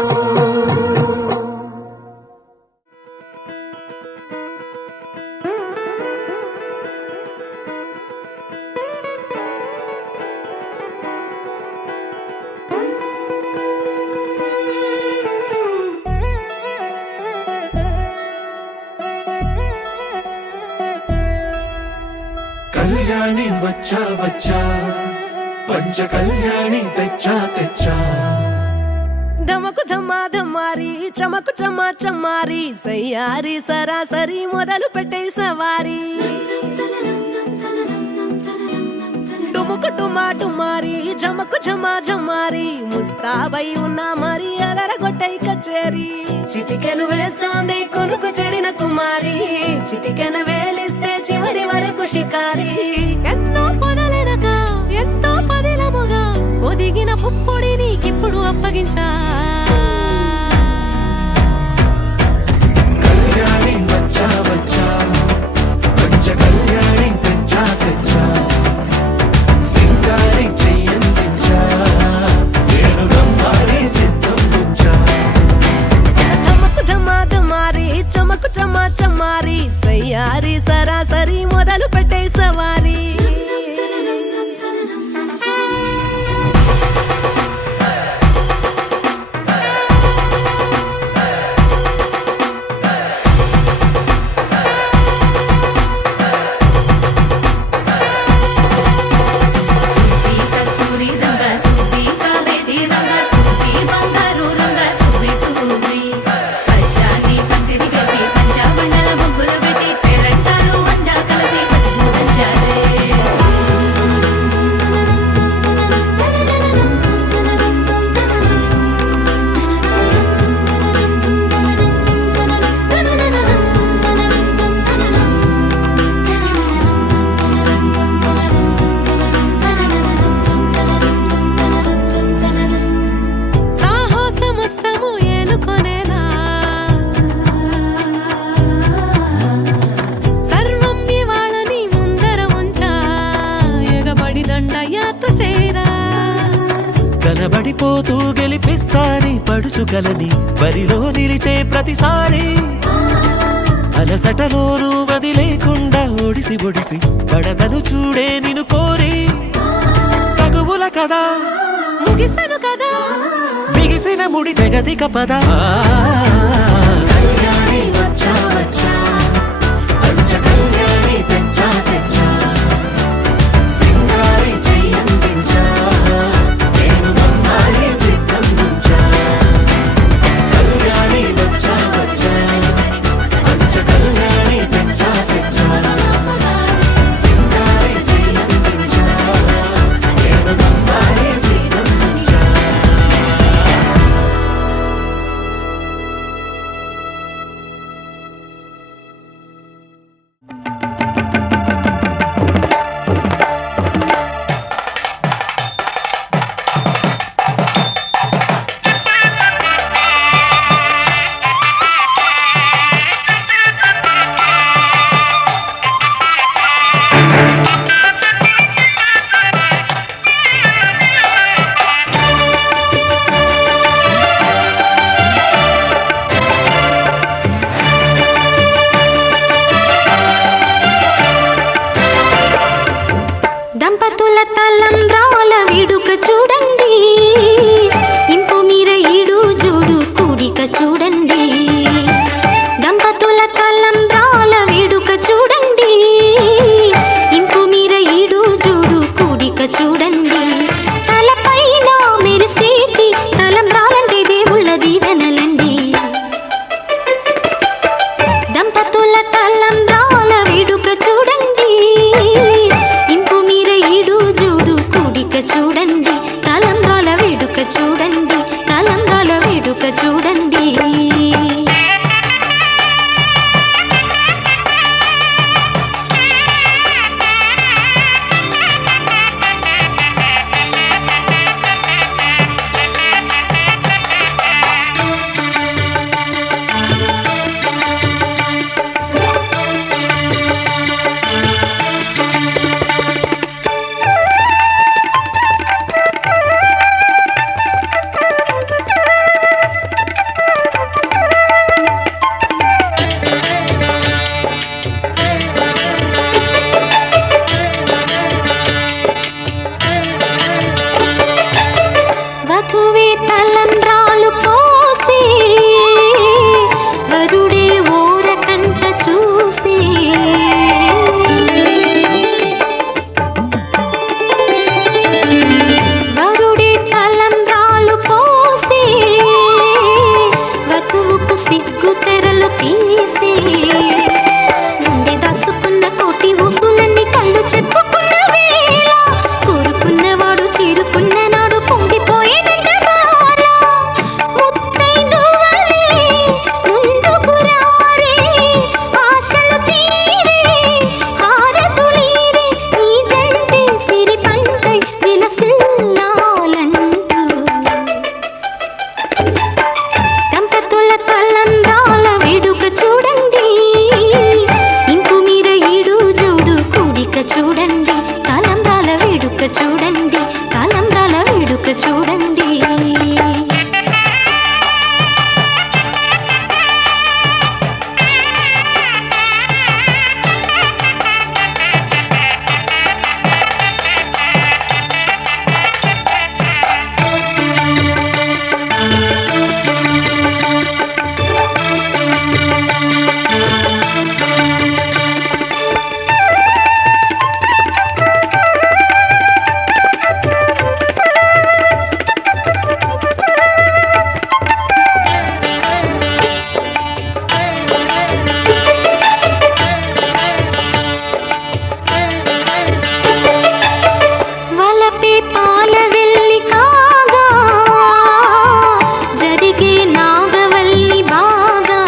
కళ్యాణి వచ్చా వచ్చా, పంచ కళ్యాణి తెచ్చా తెచ్చా. ధమకు ధమా ధమారి చమకు చమా చమారి, సయ్యారి సరాసరి మొదలు పెట్టే సవారి. డుముకు టుమా టుమారి చమకు ఝమా ఝమారి, ముస్తాబై ఉన్నా మరి అదరగొట్టై కచేరి. చిటికెను వేస్తోంది కొనుకు చెడిన కుమారి, చిటికెను వేలిస్తే చివరి వరకు షికారి. ఎన్నో పొదలెనక ఎంతో పదిలముగా ఒదిగిన పుప్పొడి నీకిప్పుడు అప్పగించా. కళ్యాణి వచ్చా వచ్చా, పంచ కళ్యాణి తెచ్చా తెచ్చా. సింగారి చెయ్యందించా, నేను గమ్మారి సిద్ధం ఉంచా. ధమకు ధమా ధమారి చమకు చమా చమారి, సయ్యారి సరాసరి మొదలు పెట్టే సవారి. కనబడిపోతూ గెలిపిస్తాని పడుచుకలని బరిలో నిలిచే ప్రతిసారి. అలసటలోనూ వదిలేకుండా ఒడిసి ఒడిసి పడతను చూడే నిన్ను కోరి. తగువుల కదా ముగిసను కదా, బిగిసిన ముడి తెగదిక పద. కళ్యాణి వచ్చా వచ్చా, పంచ కళ్యాణి తెచ్చా తెచ్చా. సింగారి చెయ్యందించా, నేను గమ్మారి సిద్ధం ఉంచా. కళ్యాణి వచ్చా వచ్చా, పంచ కళ్యాణి తెచ్చా తెచ్చా. సింగారి చెయ్యందించా, నేను గమ్మారి సిద్ధం ఉంచా. చూడండి తలంబ్రాల వేడుక చూడండి వధువే తలంబ్రాలు పోసి వరుడే ఓరకంట చూసి వరుడే తలంబ్రాలు పోసి వధువుకు సిగ్గు తెరలు తీసి గుండె దాచుకున్న కోటి ఊసులన్నీ కళ్ళు చెప్పుకున్న వేళ కోరుకున్నవాడు చేరుకున్న నాడు పొంగిపోయేదంట బాల ముత్తైదువలే ముందుకు రారే ఆశలు తీరే హారతులీరే ఈ జంటే సిరి పంటై విలసిల్లాలంటూ దంపతుల తలంబ్రాల వేడుక చూడండి ఇంపు మీర ఈడు జోడు కూడిక చూడండి తలంబ్రాల వేడుక చూడండి తలంబ్రాల వేడుక చూడండి వలపే పాల వెల్లి కాగా జరిగే నాగవల్లి బాగా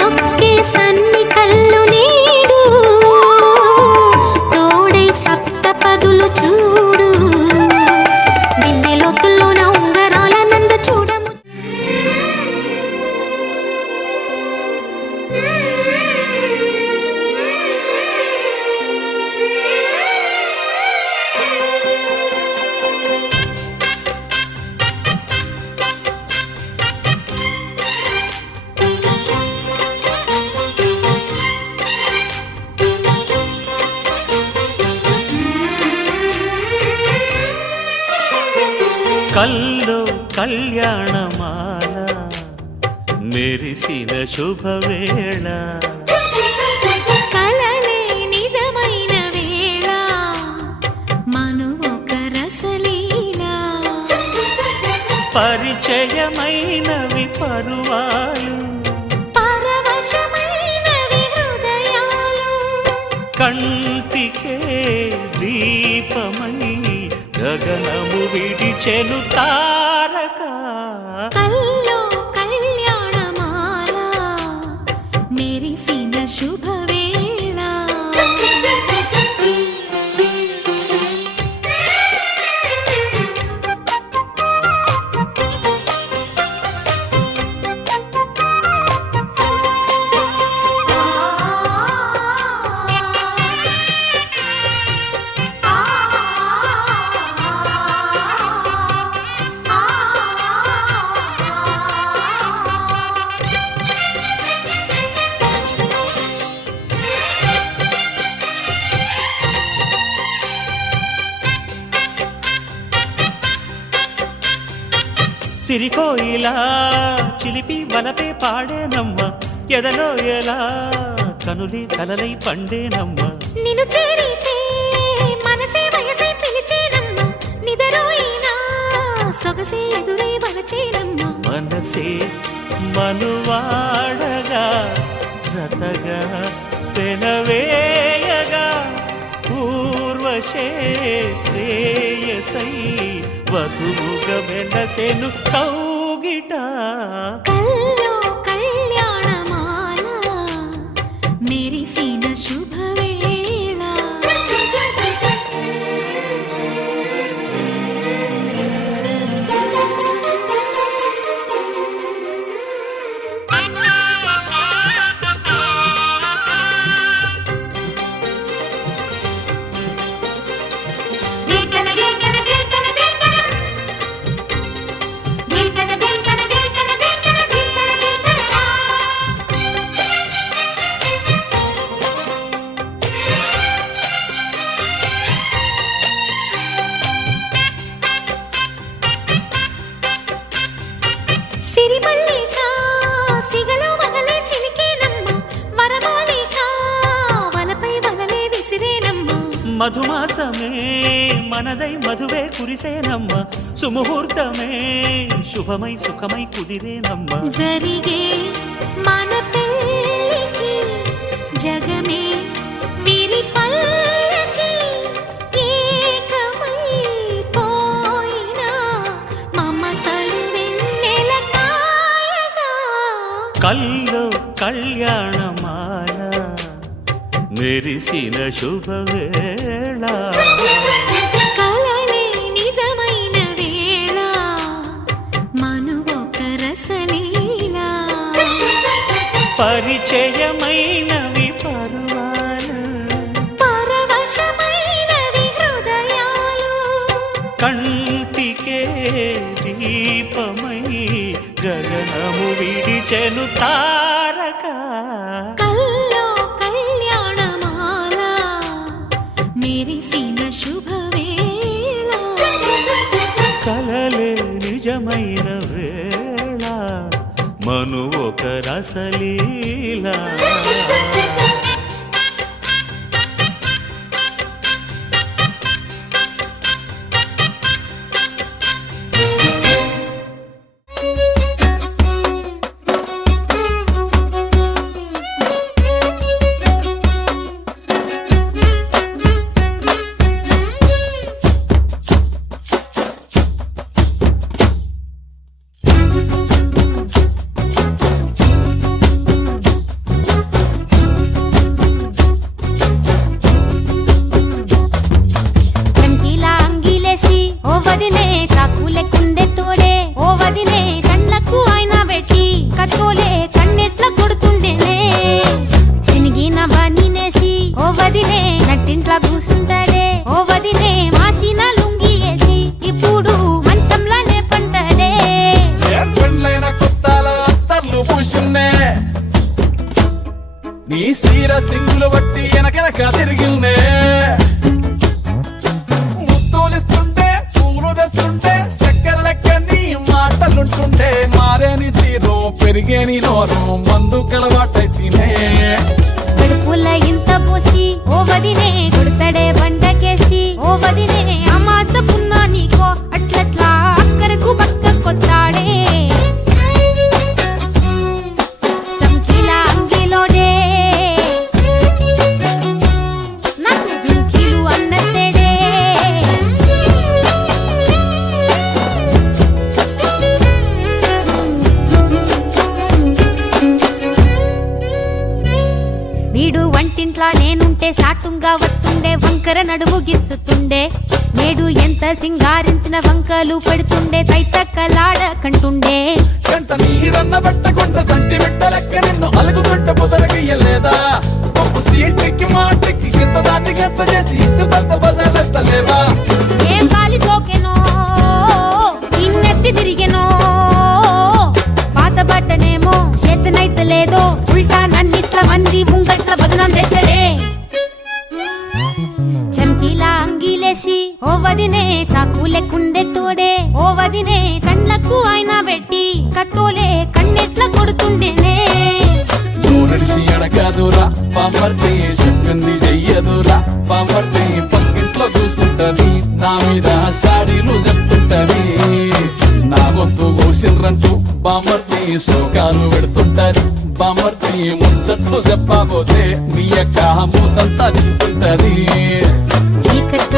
తొక్కే సన్ని కళ్ళు నీడు తోడై సప్తపదులు చూడు బిందెలోతుల్లోన ఉంగరాల నందు చూడము కల్లో కళ్యాణమాల మెరిసిన శుభవేళ కలలే నిజమైన వేళ మను ఒక రసలీలా పరిచయమైనవి పరువాలు పరవశమైనవి హృదయాలు కంటికే దీపమై గగనము విడిచెను తారక కల్లో కళ్యాణమాల మెరిసిన శుభవేళ సిరికోయిలా చిలిపి వలపే పాడేనమ్మ ఎదలో ఎలా కనులి కలలై పండేనమ్మ నిన్ను చేరితే మనసే వయసే పిలిచేనమ్మ నిదరోయినా సొగసే ఎదురై వలచేనమ్మ మనసే మనువాడగా జతగా పెనవేయగా ఊర్వశే శ్రేయసై వధువుగ వెలసెను కౌగిట కల్లో కళ్యాణమాల మెరిసిన శుభవేళ సిరిమల్లిక సిగలో వగలే చిలికేనమ్మ వరమోలిక వలపై వలలే విసిరేనమ్మ మధుమాసమే మనదై మధువే కురిసేనమ్మ సుముహూర్తమే శుభమై సుఖమై కుదిరేనమ్మ జరిగే మన పెళ్ళికి జగమే వీరి పల్లకి ఏకమై పోయినా మమతలు వెన్నెల కాయగా కల్లో కళ్యాణమాల మెరిసిన శుభవేళ కలలే నిజమైన వేళ మనువొక రసలీలా పరిచయమైనవి పర్వాలు పరవశమైనవి హృదయాలు కంటికే దీపమై గగనము విడిచెను తారక కల్లో కళ్యాణమాల మెరిసిన శుభవేళ కలలే నిజమైన వేళ మను ఒక రసలీలా చంకీలా అంగిలేసి ఓ వదినే చాకులే కుండే తోడే ఓ వదినే కండ్లకు ఆయన పెట్టి కత్తోలే కన్నెట్ల కొడుతుండేనే చినిగిన బనీనేసి ఓ వదినే నట్టింట్లా కూసుంటాడే ఓ వదినే మాసిన లుంగి వేసి ఇప్పుడు మంచంలానే పంటాడే ఏ పెండ్లైన కొత్తాల అత్తర్లు పూసున్నే నీ సీర సింగులు బట్టి వెనకెనక తిరిగిన్నే ముత్తులిస్తుంటే పూలు తెస్తుంటే చక్కెర లెక్క నీ మాటలుంటుంటే మారేని తీరు పెరిగేని నోరు మందు కలవాటైతేనే కడుపుల ఇంత పోసి ఓ వదినే కొడతాడే బండకేసి ఓ వదినే అమాస పున్నా నీకో అట్లట్లా అక్కరకు పక్క కొత్తాడే చంకీలా అంగిలోనే నాకు జుంకీలు అన్నత్తేడే వీడు వంటింట్లా నేనుంటే సాటుంగా వస్తుండే వంకర నడుము గిచ్చుతుండే నేడు ఎంత సింగారించిన వంకలు పడుతుండే తైతక్కలాడ కంటుండే కంట నీరన్న పట్టకుంట సంటి బిడ్డ లెక్క నిన్ను అలుగుతుంట పొదలగయ్యలేదా ఒప్పు సీటెక్కి మాటెక్కి గింత దాన్ని గంత చేసి ఇచ్చు తంత బజార్లెత్తలేవా ఏం గాలి సోకెనో ఇన్నెత్తి తిరిగెనో పాతబడ్డనేమో చేతనైతలేదో ఉల్టా నన్నిట్ల మంది ముంగట్ల బదనాం చేస్తడే చంకీలా అంగిలేసి ఓ వదినే చాకులే కుండే తోడే ఓ వదినే కండ్లకు ఆయన పెట్టి కత్తోలే కన్నెట్ల కొడుతుండేనే నడిసి అడగదురా పాపర్తి చెప్పింది చెయ్యదురా పాపర్తి పక్కింట్లో కూసుంటది నా మీద సాడీలు చెప్తుంటది నా గొంతు కూసిండ్రంటూ బామర్తి శోకాలు పెడుతుంటది బామర్తి ముచ్చట్లు చెప్పబోతే మీ యొక్క మూతంతా తింటుంటది చీకటి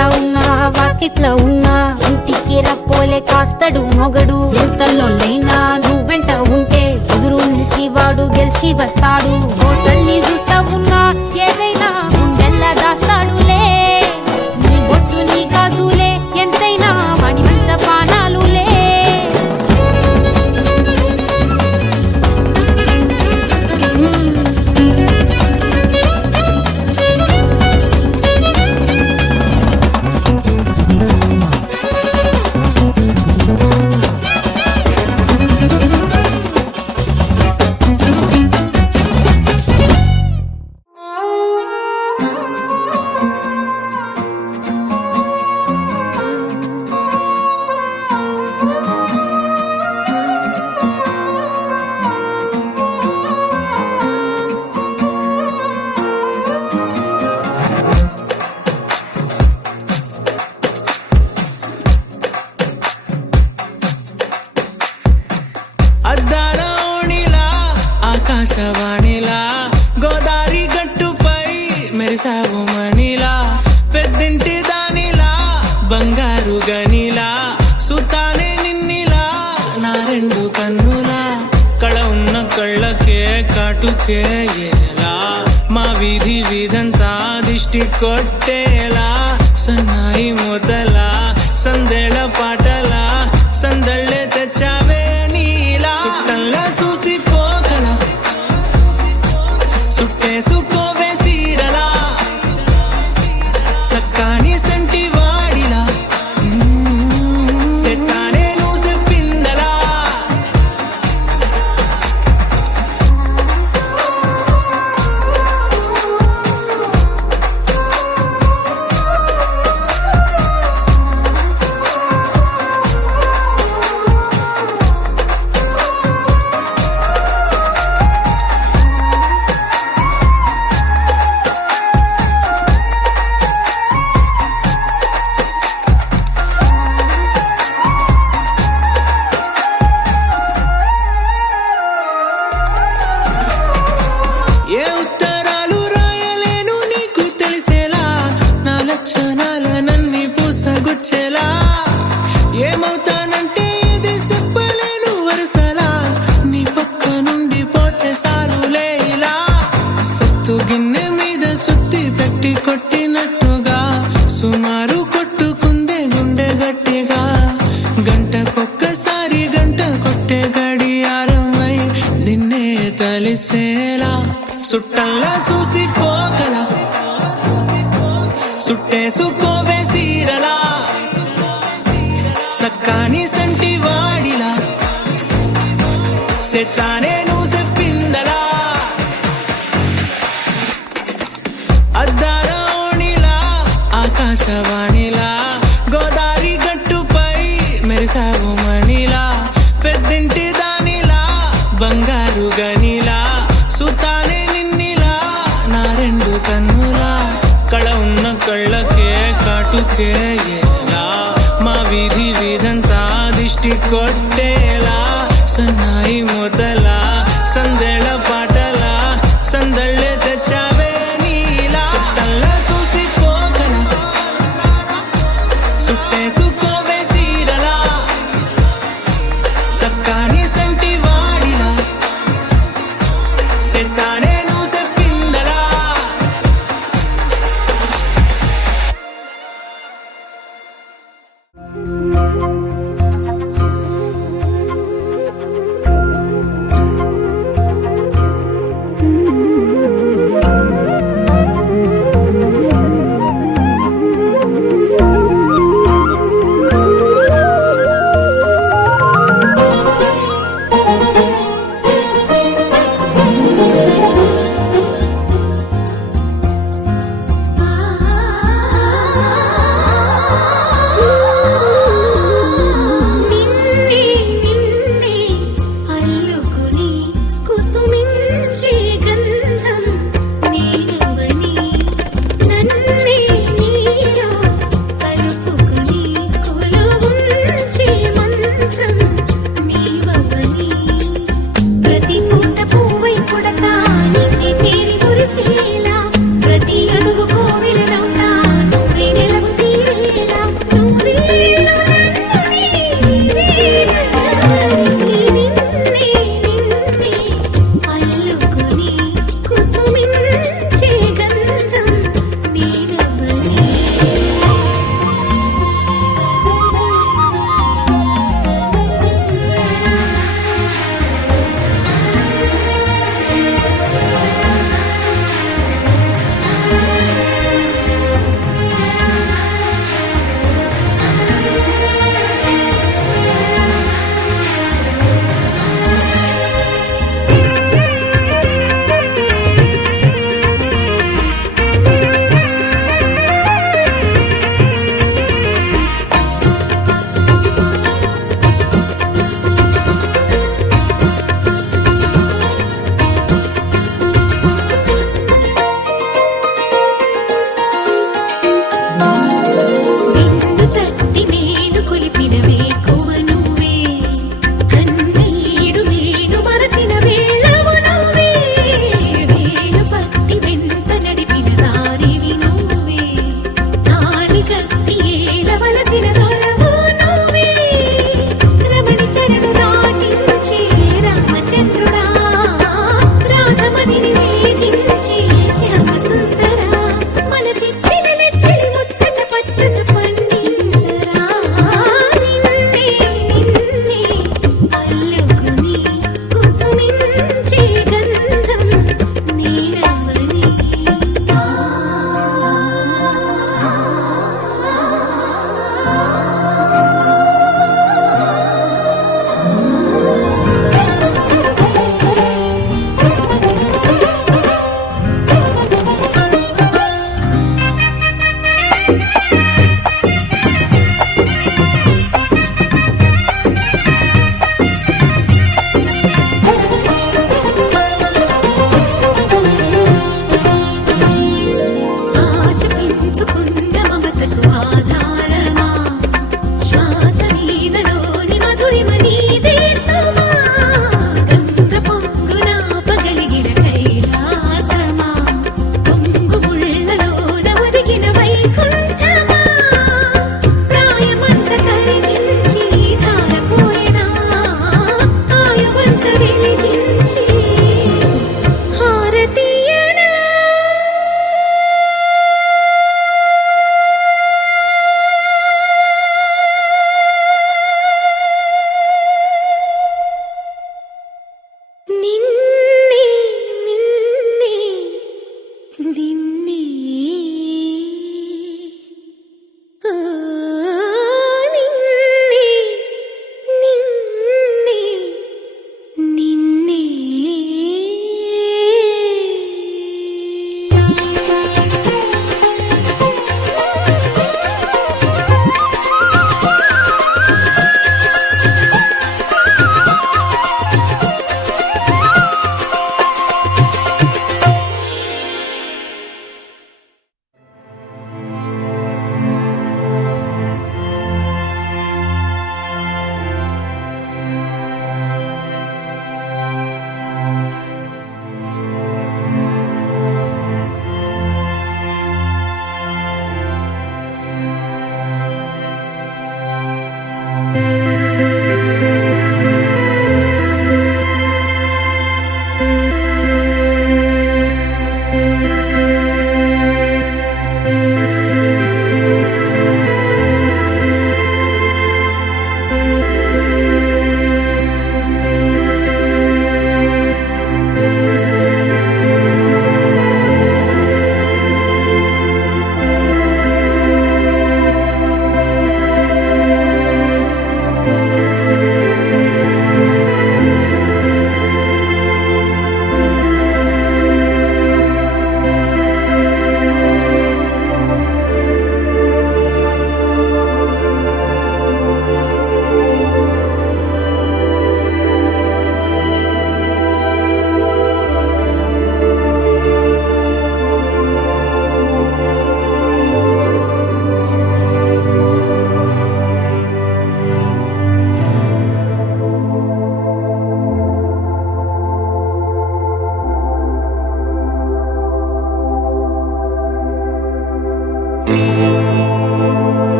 పుట్టిట్లా ఉన్నా ఇంటికి రప్పోలే కాస్తడు మొగడు ఎంతలోనైనా నువ్వెంట ఉంటే ఎదురు నిలిచి వాడు గెలిచి వస్తాడు మోసల్ని చూస్తా ఉన్నా ఏదైనా గుండెల్లా దాస్తాడులే నీ బొట్టు నీ గాజులే ఎంతైనా వాడి మంచ పానాలులే అద్దాల ఓణిలా ఆకాశవాణిలా గోదారి గట్టుపై మెరిసావు మణిలా పెద్దింటి దానిలా బంగారు గనిలా సుతానే నిన్నిలా నా రెండు కన్నులా కళ ఉన్న కళ్ళకే కాటుకే ఏలా మా వీధి వీధంతా దిష్టి కొట్టేలా సన్నాయి మూతలా సందేళ పాటలా సందళ్ళే తెచ్చావే నీలా సుట్టంలా చూసిపోగల సుట్టేసుకోవే సీరలా సక్కాని సంటి వాడిలా సెత్తానే నువ్వు చెప్పిందలా ఏ ఉత్తరాలు రాయలేను నీకు తెలిసేలా నా లక్షణాలనన్నీ పూసగుచ్చేలా ఏమవుతానంటే ఇది చెప్పలేను వరుసలా నీ పక్క నుండి పోతే సారులే ఇలా సత్తు గిన్నె మీద సుత్తి పెట్టి కొట్టినట్టుగా సుమారు కొట్టుకుందే గుండె గట్టిగా గంటకొక్కసారి గంట కొట్టే గడియారమై నిన్నే తలిసేలా సుట్టంలా చూసిపోగల సుట్టేసుకోవే సీరలా సక్కాని సంటి వాడిలా సెత్తానే నువ్వు చెప్పిందలా అద్దాల ఓణిలా ఆకాశవాణిలా గోదారి గట్టుపై మెరిసావు మణిలా పెద్దింటి దానిలా బంగారు గనిలా సుతానే నిన్నిలా నా రెండు కన్నులా కళ ఉన్న కళ్ళకే కాటుకే ఏలా మా వీధి వీధంతా దిష్టి కొట్టేలా సన్నాయి మూతలా సందేళ పాటలా సందళ్ళే తెచ్చావే నీలా సుట్టంలా చూసిపోగల సుట్టేసుకోవే సీరలా సక్కాని సంటి వాడిలా సెత్తానే నువ్వు చెప్పిందలా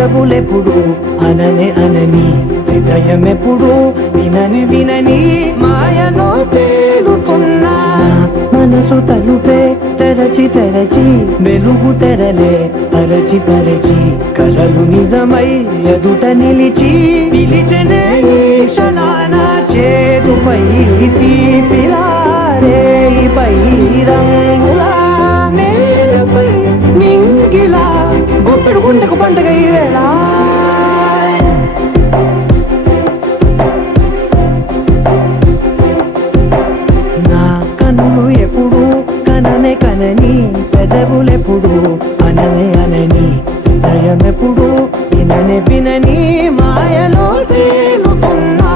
పెదవులెప్పుడు అననే అనని హృదయం ఎప్పుడు వినని వినని మాయలో తేలుతున్నా మనసు తలుపే తెరచి తెరచి వెలుగు తెరలే పరచి పరచి కలలు నిజమై ఎదుట నిలిచి పిలిచెనే ఈ క్షణాన చేదుపై తీపిలారే పై రంగులా నేలపై నింగిలా గుప్పెడు గుండెకు పండుగ ఈ వేళ నా కన్నులు ఎప్పుడు కననే కనని పెదవులెప్పుడు అననే అనని హృదయం ఎప్పుడు విననే వినని మాయలో తేలుతున్నా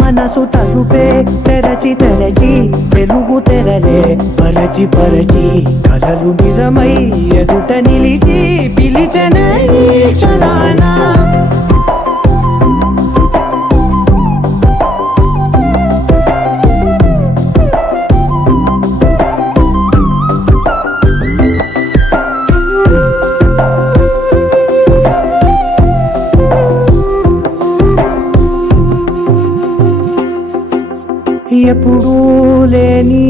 మనసు తలుపే తెరచి తెరచి వెలుగు తెరలే పరచి పరచి కలలు నిజమై ఎదుట నిలిచి పిలిచెనే ఈ క్షణాన ఎప్పుడూ లేని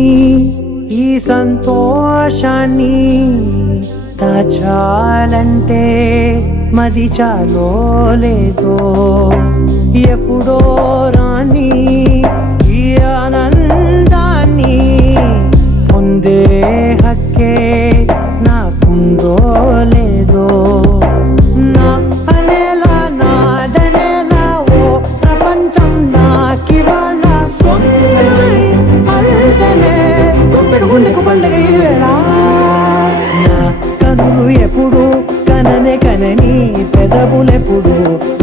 ఈ సంతోషాన్ని దాచాలంటే మది చాలో లేదో ఎప్పుడో రాని ఈ ఆనందాన్ని పొందే హక్కే నాకుందో లేదో నా అనేలా నాదనేలా ఓ ప్రపంచం నాకివాళ గుండెకు పండుగ ఈ వేళ నా కనులు ఎప్పుడు కననే కనని పెదవులెప్పుడు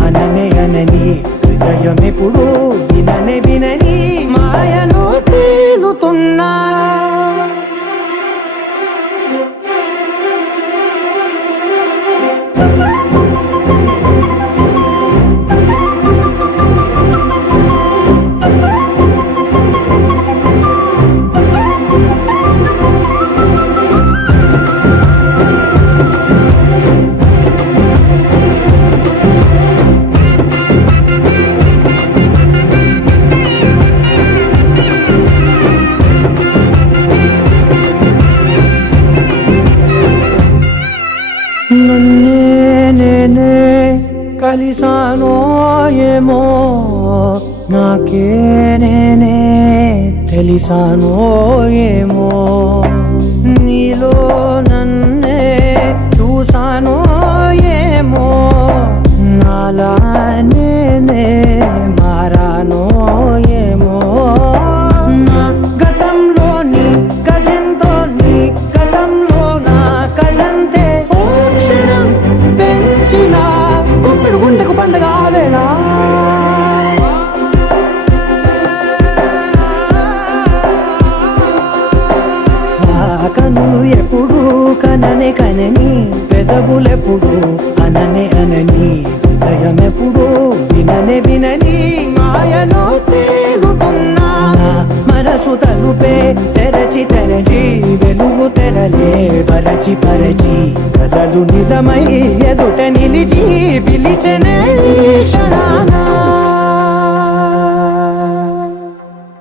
అననే అనని హృదయం ఎప్పుడు విననే వినని మాయలో తేలుతున్నా నన్నే నేనే కలిసానో ఏమో నాకే నేనే తెలిసానో ఏమో నీలో నన్నే చూసానో ఏమో నాలా నేనే మారానో ఏమో నా గతంలోని కథంతో నీ గతంలో నా కథంతే పెంచిన గుప్పెడు గుండెకు పండుగ వేళ కనులు ఎప్పుడు కననే కనని పెదవులెప్పుడు అననే అనని హృదయం ఎప్పుడు విననే వినని మాయలో తేలుతున్నా మనసు తలుపే తెరచి తెరచి వెలుగు తెరలే పరచి పరచి కలలు నిజమై ఎదుట నిలిచి పిలిచెనే